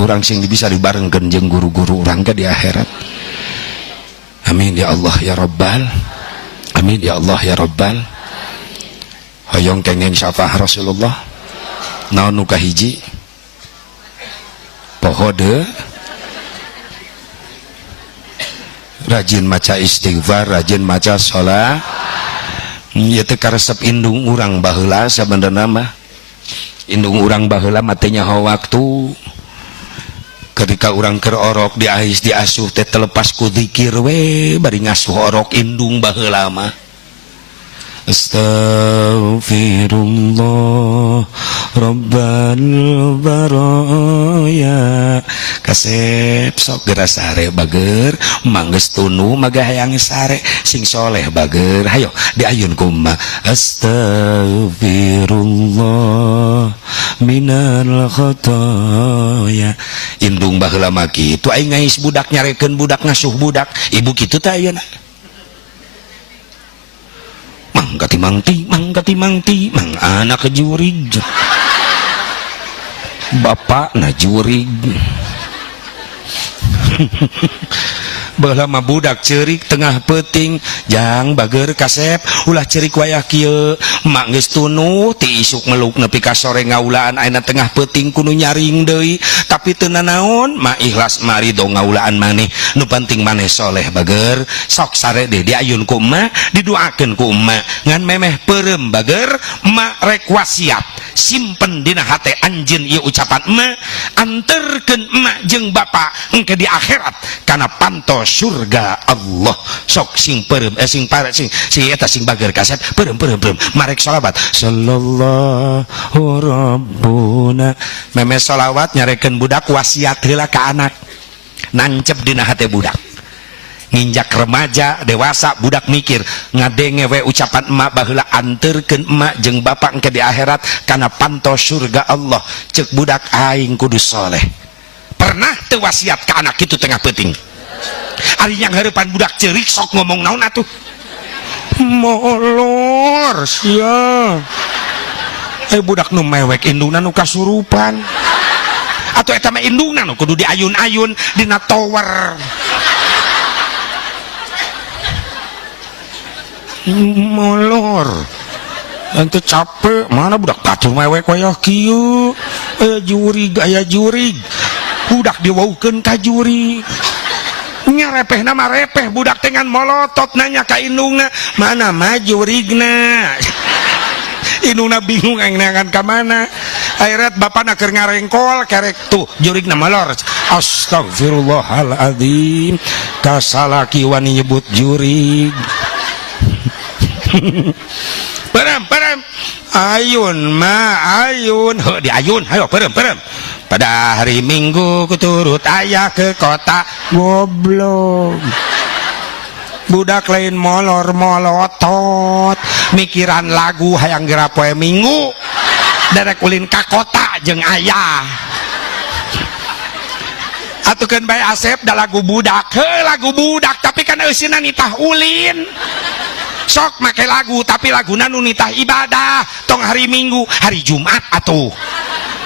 urang sing bisa dibarengkeun jeung guru-guru urang ke di akhirat. Amin ya Allah ya Rabbal. Amin ya Allah ya Rabbal. Hoyong kengeng syafaah Rasulullah. Naon nu kahiji? Pohode. Rajin maca istighfar, rajin maca sholat. Ieu teh karesep indung urang baheula sabenerna mah. Indung urang baheula mah teh nyaho waktu. Ketika urang keur orok di ais diasuh teh telepas ku zikir we bari ngasuh orok indung baheula mah. Astaghfirullah Rabbal baraya. Kasep sok geura sare bager manggeus tunu maga hayang sare sing soleh bager hayo diayun kumaha. Astaghfirullah minal khotoya. Indung baheula mah kitu aing ngais budak nyarekeun budak ngasuh budak ibu kitu teh ayeuna. Mangkati mangti mang anak jurig bapak na jurig. Baheula mah budak ceurik tengah peuting jang bager kasep ulah ceurik wayah kieu mak geus tunu ti isuk meluk nepi ka sore ngaulaan ayeuna tengah peuting kudu nyaring deui tapi teu nanaon mak ikhlas mari do ngaulaan maneh nu penting maneh soleh bager sok sare deh diayun ku emak didoakeun ku emak ngan memeh peureum bager emak rek wasiat simpen dina hate anjeun ieu ucapan emak anterkeun emak jeung bapak engke di akhirat kana pantos surga Allah. Sok sing peureum sing pare sing eta sing bager kasep peureum marek sholawat sallallahu rabbuna meme sholawat nyarekeun budak wasiat heula ka anak nancep dina hate budak nginjak remaja dewasa budak mikir ngadenge we ucapan emak baheula anterkeun emak jeung bapak engke di akhirat kana pantos surga Allah ceuk budak aing kudu soleh. Pernah teu wasiat ka anak kitu tengah peuting? Ari yang harapan budak ceurik sok ngomong naon atuh? Molor sia. Budak nu mewek indungna nu kasurupan. Atuh eta mah indungna nu kudu diayun-ayun dina tower. molor ente capek mana budak batur mewek wayah kieu jurig aya jurig budak diwaukeun ka jurig nya repeh nama repeh budak dengan molotot nanya ka indungna mana mah jurigna indungna bingung aing neangan ka mana airat bapana keur ngarengkol kerek tuh jurigna molor astagfirullahaladzim kasalaki wani nyebut jurig perem ayun di ayun ayo perem pada hari Minggu kuturut ayah ke kota goblok budak lain molor molotot mikiran lagu hayang geura poe Minggu derek ulin ka kota jeung ayah atukeun bae Asep da lagu budak tapi kan eusina nitah ulin sok make lagu tapi laguna nu nitah ibadah tong hari Minggu hari Jumat atuh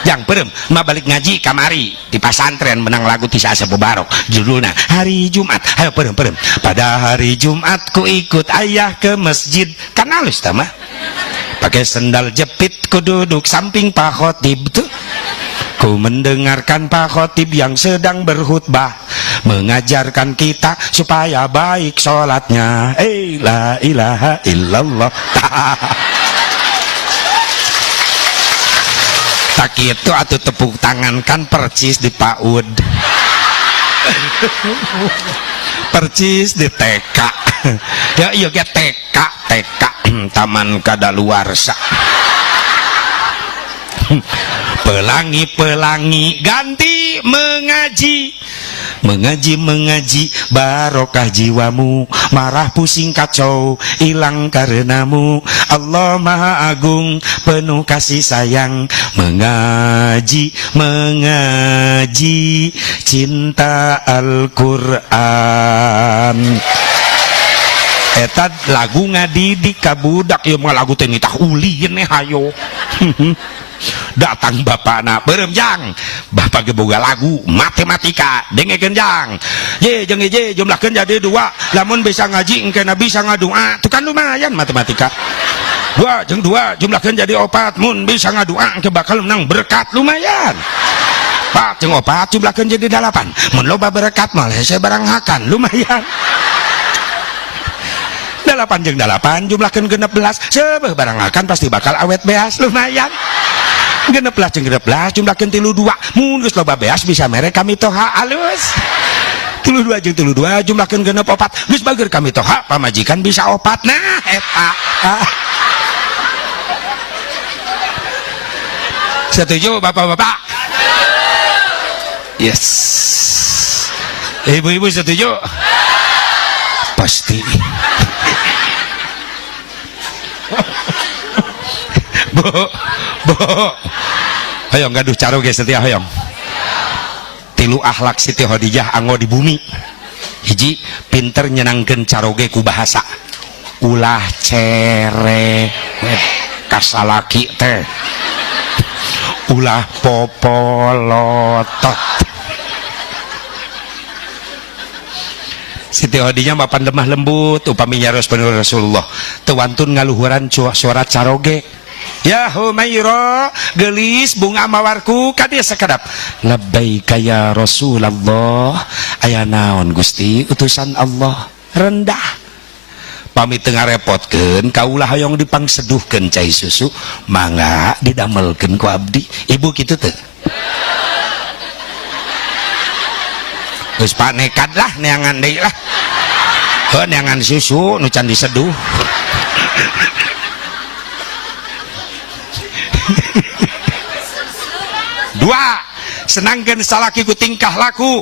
yang perem mah balik ngaji kamari di pasantren menang lagu ti Asep Mubarok judulna hari Jumat ayo perem pada hari Jumat ku ikut ayah ke masjid kan halus tah mah pakai sendal jepit ku duduk samping Pak Khotib tuh ku mendengarkan Pak Khotib yang sedang berkhutbah mengajarkan kita supaya baik sholatnya la ilaha illallah tak itu atuh tepuk tangan kan percis di PAUD percis di TK ya iya ge TK Taman Kadaluarsa pelangi ganti mengaji barokah jiwamu marah pusing kacau hilang karenamu Allah Maha Agung penuh kasih sayang mengaji cinta Al-Quran eta lagu ngadidik ka budak ieu mah lagu teh nitah ulin hayo datang bapakna beureum jang bapak ge boga lagu matematika dengekeun jang ye jeung ye jumlahkeun jadi 2 lamun bisa ngaji engkena bisa ngadua tuh kan lumayan matematika 2 jeung 2 jumlahkeun jadi 4 mun bisa ngadua engke bakal menang berkat lumayan 4 jeung 4 jumlahkeun jadi 8 mun loba berkat mah hese barang hakan lumayan 8 jeung 8 jumlahkeun 16 seubeuh barang hakan pasti bakal awet beas lumayan 16 jeung 16 jumlahkeun 32 mun geus loba beas bisa mere kami toha alus 32 jeung 32 jumlahkeun 64 geus bageur kami toha pamajikan bisa 4 nah eta setuju bapak-bapak yes ibu-ibu setuju pasti bo hayong gaduh caroge setia hayong 3 akhlak Siti Khadijah anggo di bumi hiji pinter nyenangkeun caroge ku bahasa ulah cerewet kasalaki teh ulah popolotot Siti Khadijah mapan lemah lembut upami nyaros penuh Rasulullah tewantun ngaluhuran suara caroge ya Humaira gelis bunga mawarku kadia sakedap labbaika ya Rasulullah aya naon Gusti utusan Allah rendah pamit teu ngarepotkeun kaulah hayong dipangseduhkeun cai susu mangga didamelkeun ku abdi ibu kitu teu geus pak nekat lah neangan deui lah heuh neangan susu nu can diseduh dua senangkeun salaki ku tingkah laku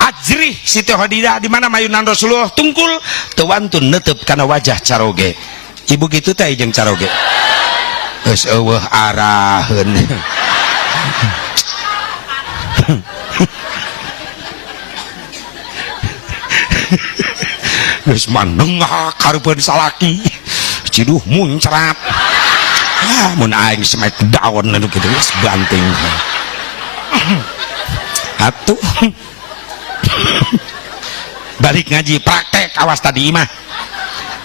ajrih Siti Khadijah di mana mayunan Rasulullah tungkul teu wantun neuteup kana wajah caroge ibu kitu teh jeung caroge geus eueuh araheun geus manengah karupeun salaki ciduh muncrat mun aing smackdown anu kitu geus banting atuh balik ngaji praktek awas tadi mah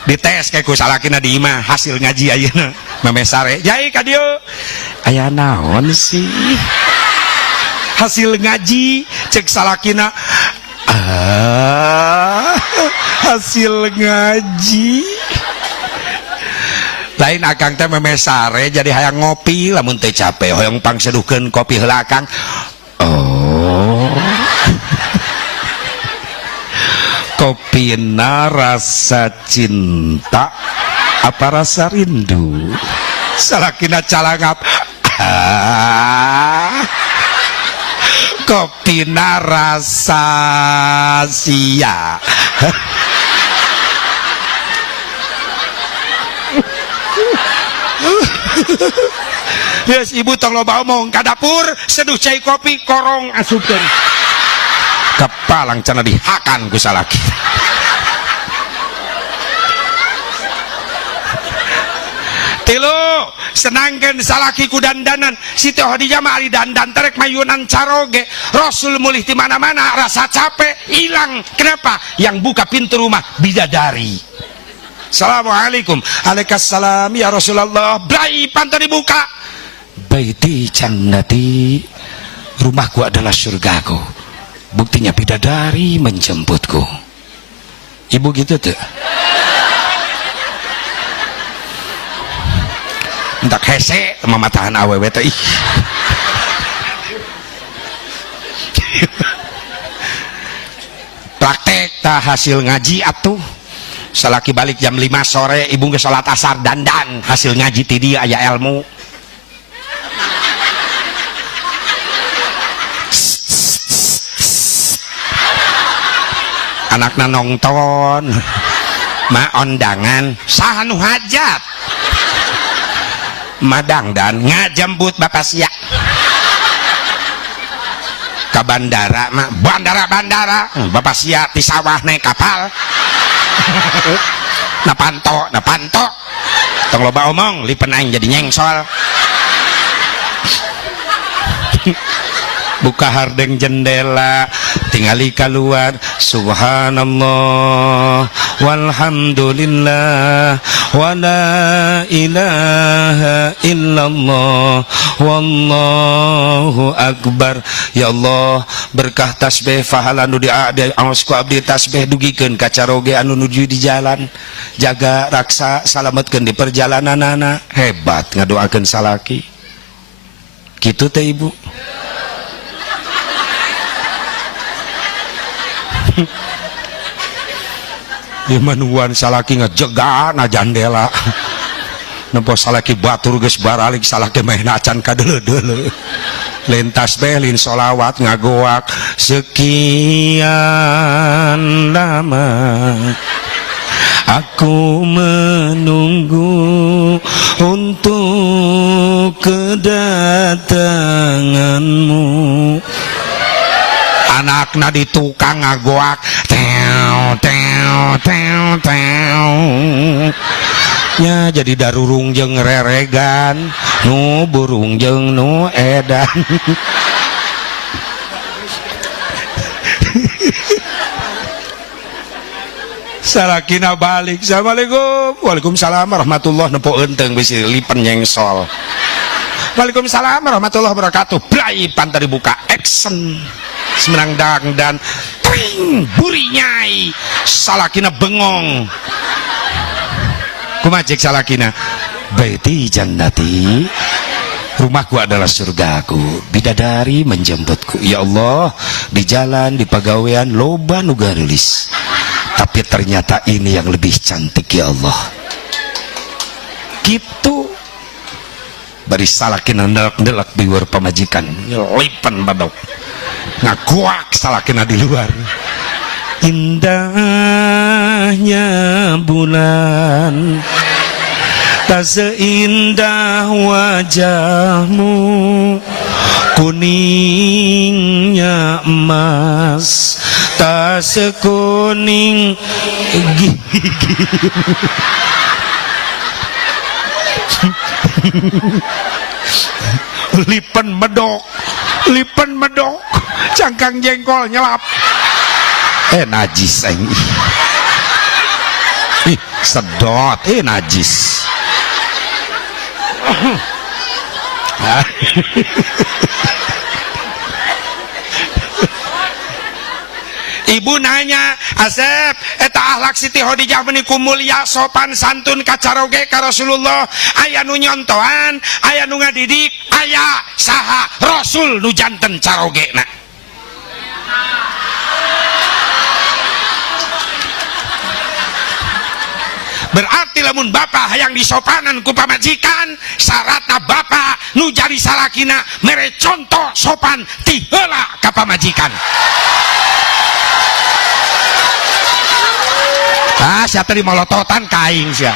dites kayak ku salakina di imah hasil ngaji ayeuna memesare jai ka dieu aya naon sih hasil ngaji cek salakina hasil ngaji lain akang teh memesare jadi hayang ngopi lamun teu capek hoyong pangseduhkeun kopi heula akang oh kopina rasa cinta apa rasa rindu salakina calangap kopina rasa sia yes ibu tong loba omong ka dapur seduh cai kopi korong asupkeun kepalang cenah dihakan ku salaki tilu senangkeun salaki ku dandanan Siti Khadijah mah ari dandan terek mayunan caroge Rasul mulih di mana-mana rasa capek hilang kenapa yang buka pintu rumah bidadari Assalamualaikum Waalaikumsalam ya Rasulullah blai pantu dibuka baiti jannati rumahku adalah surgaku buktinya bidadari menjemputku ibu gitu tuh entak hese mematahan awewe teh praktek tah hasil ngaji atuh salaki balik jam 5 sore ibu ke salat asar dandan hasil ngaji ti dieu aya ilmu anakna nongton ma ondangan saha nu hajat madang dan ngajembut bapak sia ka bandara mah bandara bapak sia ti sawah naik kapal na panto tong loba omong lipen aing jadi nyengsol buka hardeng jendela tingali keluar subhanallah walhamdulillah wala ilaha illallah wallahu akbar ya Allah berkah tasbih pahala nu diade aosku abdi tasbih dugikeun ka caroge anu nuju di jalan jaga raksa salametkeun di perjalananana hebat ngadoakeun salaki kitu teh ibu Imanuan salaki ngejega na jandela nempo salaki batur geus baralik salaki meh nacan kadeuleu-deuleu lintas belin solawat ngagoak sekian lama aku menunggu untuk kedatanganmu anakna di tukang ngagoak teo teo teo teo nya jadi darurung jeung reregan nu burung jeung nu edan salakina balik assalamualaikum waalaikumsalam warahmatullahi wabarakatuh enteng bisi lipen nyengsol waalaikumsalam warahmatullahi wabarakatuh blai pantai dibuka action semenang dangdan tring buri nyai salakina bengong kumajik salakina baiti jannati rumahku adalah surgaku bidadari menjemputku ya Allah di jalan di pagawean loba nu garulis tapi ternyata ini yang lebih cantik ya Allah gitu bari salakina ndelek biweur pamajikan lipen badok ngaguak salakina di luar indahnya bulan tak seindah wajahmu kuningnya emas tak sekuning gigimu lipen medok cangkang jengkol nyelap najis aing Ih, sedot, najis. Ibu nanya, Asep, eta akhlak Siti Khadijah meuniku mulia sopan santun kacaroge ka Rasulullah, aya nu nyontoan, aya nu ngadidik, aya saha Rasul nu janten carogena. Berarti lamun bapak hayang disopanan ku pamajikan, syaratna bapak nu jadi salakina mere contoh sopan ti heula ka pamajikan. Sia tadi molototan kaing sia.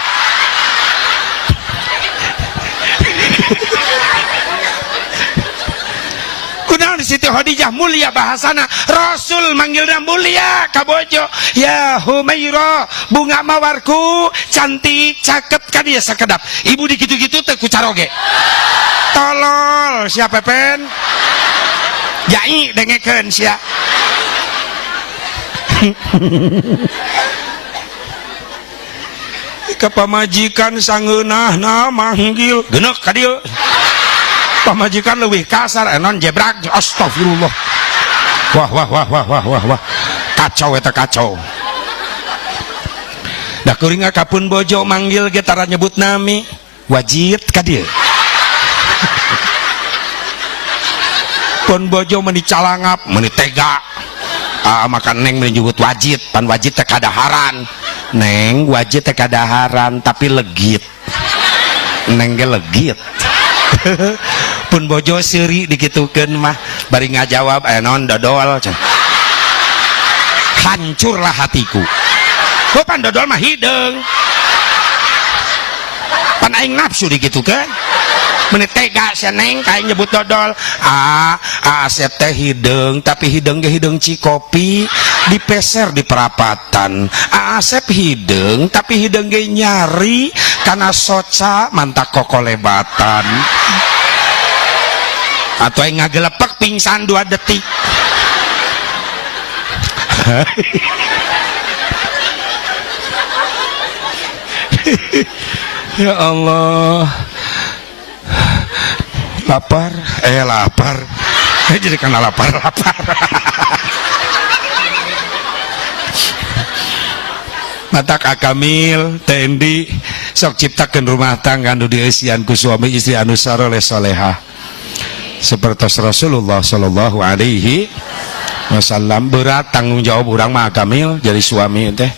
Kunaon Siti Khadijah mulia bahasana, Rasul manggilna mulia ka bojo, ya Humaira, bunga mawarku, cantik, cakep ka dia sakedap. Ibu dikitu-kitu teh ku caroge. Tolol sia Pepen. Jai dengekeun sia. Ke pamajikan sangeunahna manggil geuneuh ka dieu. Pamajikan leuwih kasar enon jebrak, astagfirullah. Wah. Kacau eta kacau. Da kuring kapun bojo manggil ge tara nyebut nami, wajib ka dieu. Pun bojo meuni calangap, meuni tega. Makan neng menyebut wajib, pan wajib teh kadaharan. Neng wajib teh kadaharan tapi legit. Neng ge legit. Pun bojo seuri dikitukeun mah bari ngajawab non dodol. Hancurlah hatiku. Pan dodol mah hideung. Pan aing nafsu dikitukeun. Meuni tega sia neng kain nyebut dodol. Asep teh hideung tapi hideung ge hideung Cikopi dipeser di perapatan. Asep hideung tapi hideung ge nyari karena soca mantak kokolebatan. Atau yang ngagelepek pingsan 2 detik. Ya Allah, lapar, lapar. Jadi karena lapar. Matak akamil tendi sok ciptakeun rumah tangga anu dieusian ku suami istri anu saleh salehah seperti Rasulullah sallallahu alaihi wasallam. Berat tanggung jawab urang mah akamil jadi suami teh.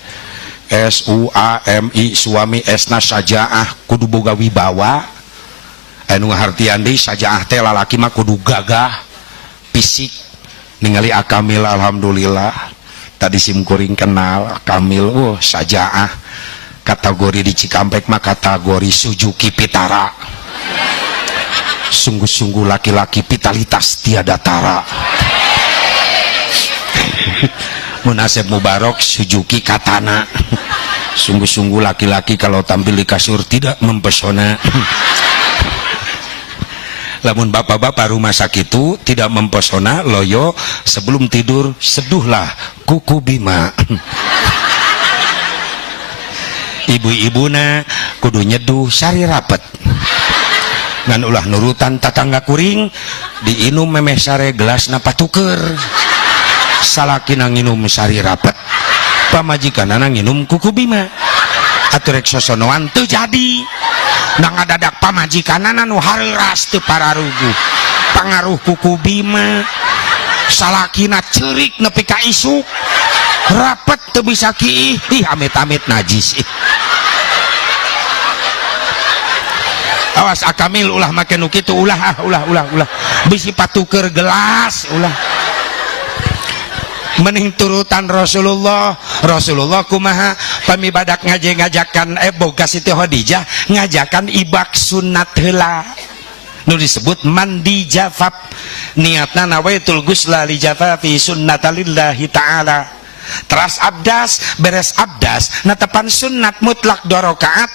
SUAMI suami esna sajaah kudu boga wibawa. Anu ngahartian deui sajaah teh lalaki mah kudu gagah fisik. Ningali akamil alhamdulillah tadi simkuring kenal Kamil. Sajaah kategori di Cikampek mah kategori Suzuki Vitara. Sungguh-sungguh laki-laki vitalitas tiada tara. Munasib Mubarak Suzuki Katana. Sungguh-sungguh laki-laki kalau tampil di kasur tidak mempesona. Lamun bapak-bapak rumah sakit itu tidak mempesona, loyo sebelum tidur seduhlah kuku Bima. Ibu-ibuna kudu nyeduh sari rapet. Ngan ulah nurutan tatangga kuring diinum memeh sare gelas na patuker. Salakina nginum sari rapet, pamajikanana nginum kuku Bima. Atur rek sosonoan teu jadi. Nang ngadadak pamajikanana nu hareuras teu pararugu. Pangaruh kuku Bima. Salakina ceurik nepi ka isuk. Rapet teu bisa kiih. Ih amit-amit najis. Awas akamil ulah make nu kitu ulah bisi patuker gelas ulah. Mending turutan Rasulullah kumaha pamibadak ngajakan boga Siti Khadijah ngajakan ibak sunat heula nu disebut mandi jafaf. Niatna nawaitul gusla li jafafi sunnatalillahi ta'ala. Teras abdas beres abdas natepan sunnat mutlak 2 rakaat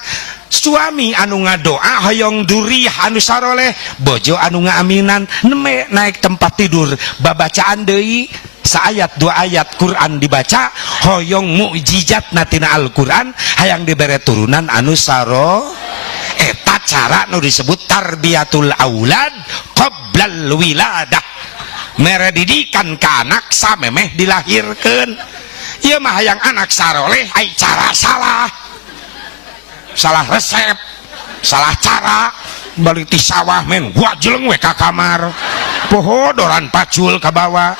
suami anu ngadoa hoyong duriah anu saroleh, bojo anu ngaaminan neme naik tempat tidur babacaan deui saayat dua ayat Quran dibaca hoyong mukjizat natina Al-Quran hayang dibere turunan anu saro. Eta cara nu disebut tarbiyatul aulad qoblal wiladah, mere didikan ka anak samemeh dilahirkeun. Ieu mah hayang anak saroleh ai cara salah resep, salah cara, balik ti sawah men wajleng we ka kamar pohodoran pacul ka bawah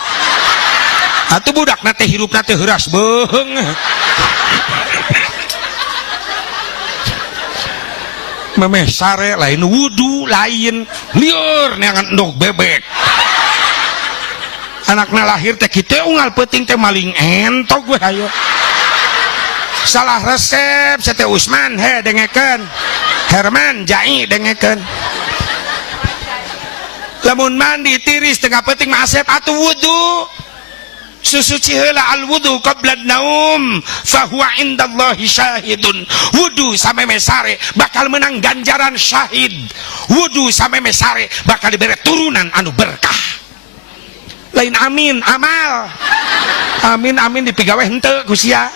atuh budak nate hirup nate heuras beung memeh sare lain wudu lain lieur neangan endog bebek anakna lahir teh kitu unggal peuting teh maling entog we hayo salah resep sete Usman he dengekeun Herman Jai dengekeun lamun mandi tiris tengah peuting mah asep atuh wudu susuci heula al wudu qabla naum fahuwa indallahi syahidun. Wudu sameme sare bakal menang ganjaran syahid, wudu sameme sare bakal diberi turunan anu berkah. Lain amin amal, amin amin dipigawe henteu ku sia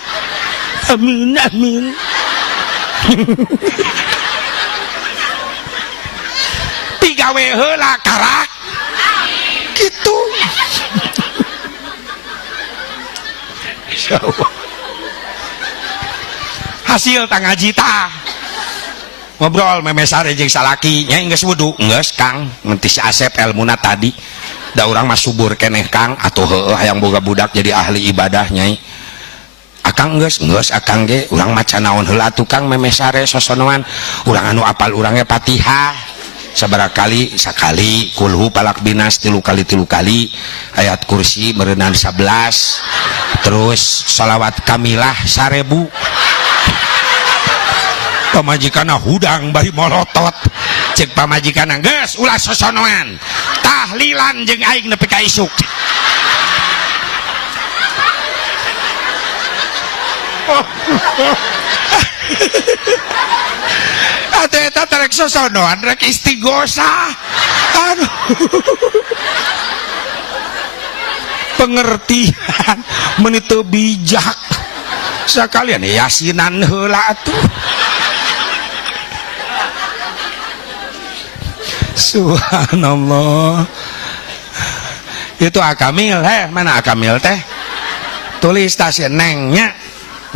amin amin pigawe heula karak gitu. Insyaallah hasil tang ngaji tah ngobrol memesare jeung salaki nya geus wudu geus Kang nganti si Asep elmuna tadi da urang mah subur keneh Kang atuh heueuh hayang boga budak jadi ahli ibadah nyai. Akang geus akang ge urang maca naon heula atuh Kang memesare sosonoan urang anu apal urang ge Fatihah sabaraha kali sakali, kulhu palak binas 3 kali, ayat kursi meureunan 11, terus shalawat kamilah 1000. Pamajikanna hudang bari molotot cek pamajikanna geus ulah sosonoan tahlilan jeung aing nepi ka isuk. Atuh eta terek sosonoan rek istighosa. Aduh. Pengertian meuni teu bijak. Sakalian yasinan heula atuh. Subhanallah. Itu Akamil mana Akamil teh? Tulis tasnya nengnya.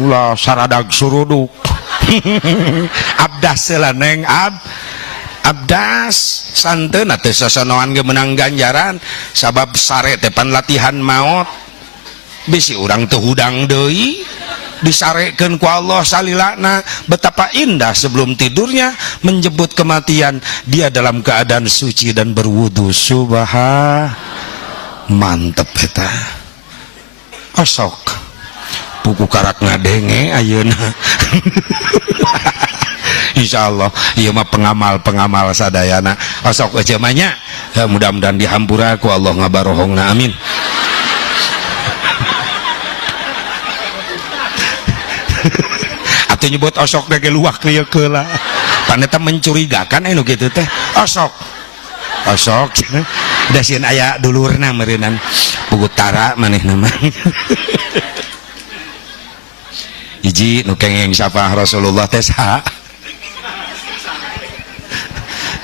Ulah saradag suruduk. Abdas lah neng abdas santeun teh sosonoan ge menang ganjaran sabab sare teh pan latihan maot bisi urang teu hudang deui disarekeun ku Allah salilana betapa indah sebelum tidurnya menyebut kematian dia dalam keadaan suci dan berwudu. Mantep eta osok buku karak ngadenge ayeuna. Insyaallah ieu mah pengamal sadayana osok eueuh mah nya mudah-mudahan dihampura ku Allah ngabarohongna amin. Atuh nyebut osok ge luwak ieu keula pan eta mencurigakan anu kitu teh osok da sieun aya dulurna meureunan buku tara manehna mah. Hiji nu kengeng sapa Rasulullah teh saha?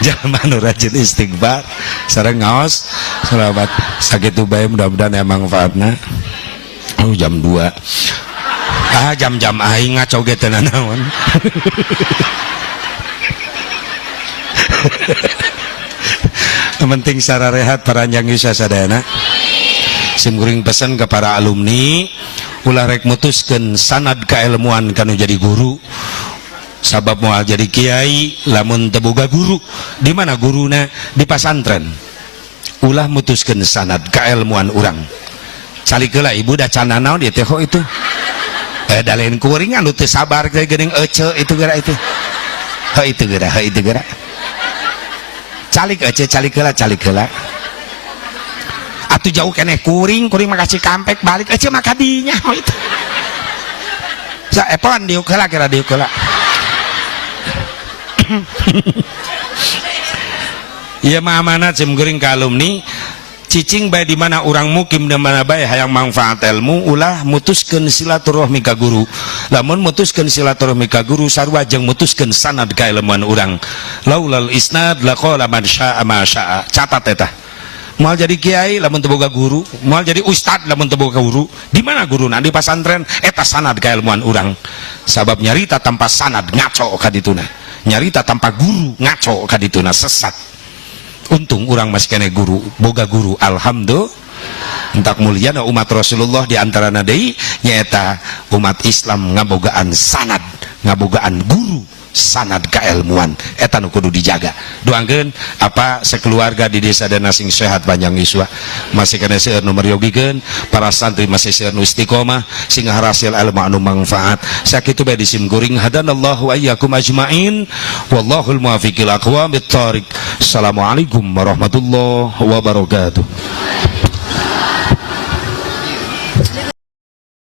Jalma nu rajin istighfar sareng ngaos selawat sakitu bae mudah-mudahan aya manfaatna. Jam 2 jam-jam aing ngaco ge teu naon. Penting secara rehat paranjang isa sadayana. Simkuring pesan ke para alumni ulah rek mutuskeun sanad kailmuan kanu jadi guru sabab moal jadi kiai lamun teu boga guru di mana guruna di pasantren ulah mutuskeun sanad kailmuan urang calikeula ibu da can naon ieu teh itu dalain kuring anu teu sabar teh geuning ece itu geura itu itu geura calik ece calikeula atuh jauh keneh kuring makasih kampek balik aja maka dinya itu sa epon diuk heula kira diuk heula Iya mah amanat sim gering kalumni cicing bae di mana orang mukim di mana bae hayang manfaat ilmu ulah mutuskeun silaturahmi ka guru. Lamun mutuskeun silaturahmi ka guru sarua jeung mutuskeun sanad ka ilmuan urang. Laulal isnad laqala man syaa ma syaa. Catat eta. Moal jadi kiai lamun teu boga guru, moal jadi ustad lamun teu boga guru. Di mana guruna? Di pasantren eta sanad ka ilmuan urang. Sabab nyarita tanpa sanad ngaco ka dituna. Nyarita tanpa guru ngaco ka dituna sesat. Untung orang masih kena guru, boga guru, alhamdulillah. Entak muliana umat Rasulullah di antara nadei nyata umat Islam ngabogaan sanad, ngabogaan guru, sanad keilmuan. Eta nu kudu dijaga. Doakeun apa sekeluarga di desa dana sing sehat panjang iswa. Masih kena seueur nu meryogikeun, para santri masih seueur nu istiqomah sing harasil ilmu anu manfaat. Sakitu bae disim kuring hadanallahu ayyakum ajmain. Wallahul muwaffiq ila aqwamit thoriq. Assalamualaikum warahmatullahi wabarakatuh.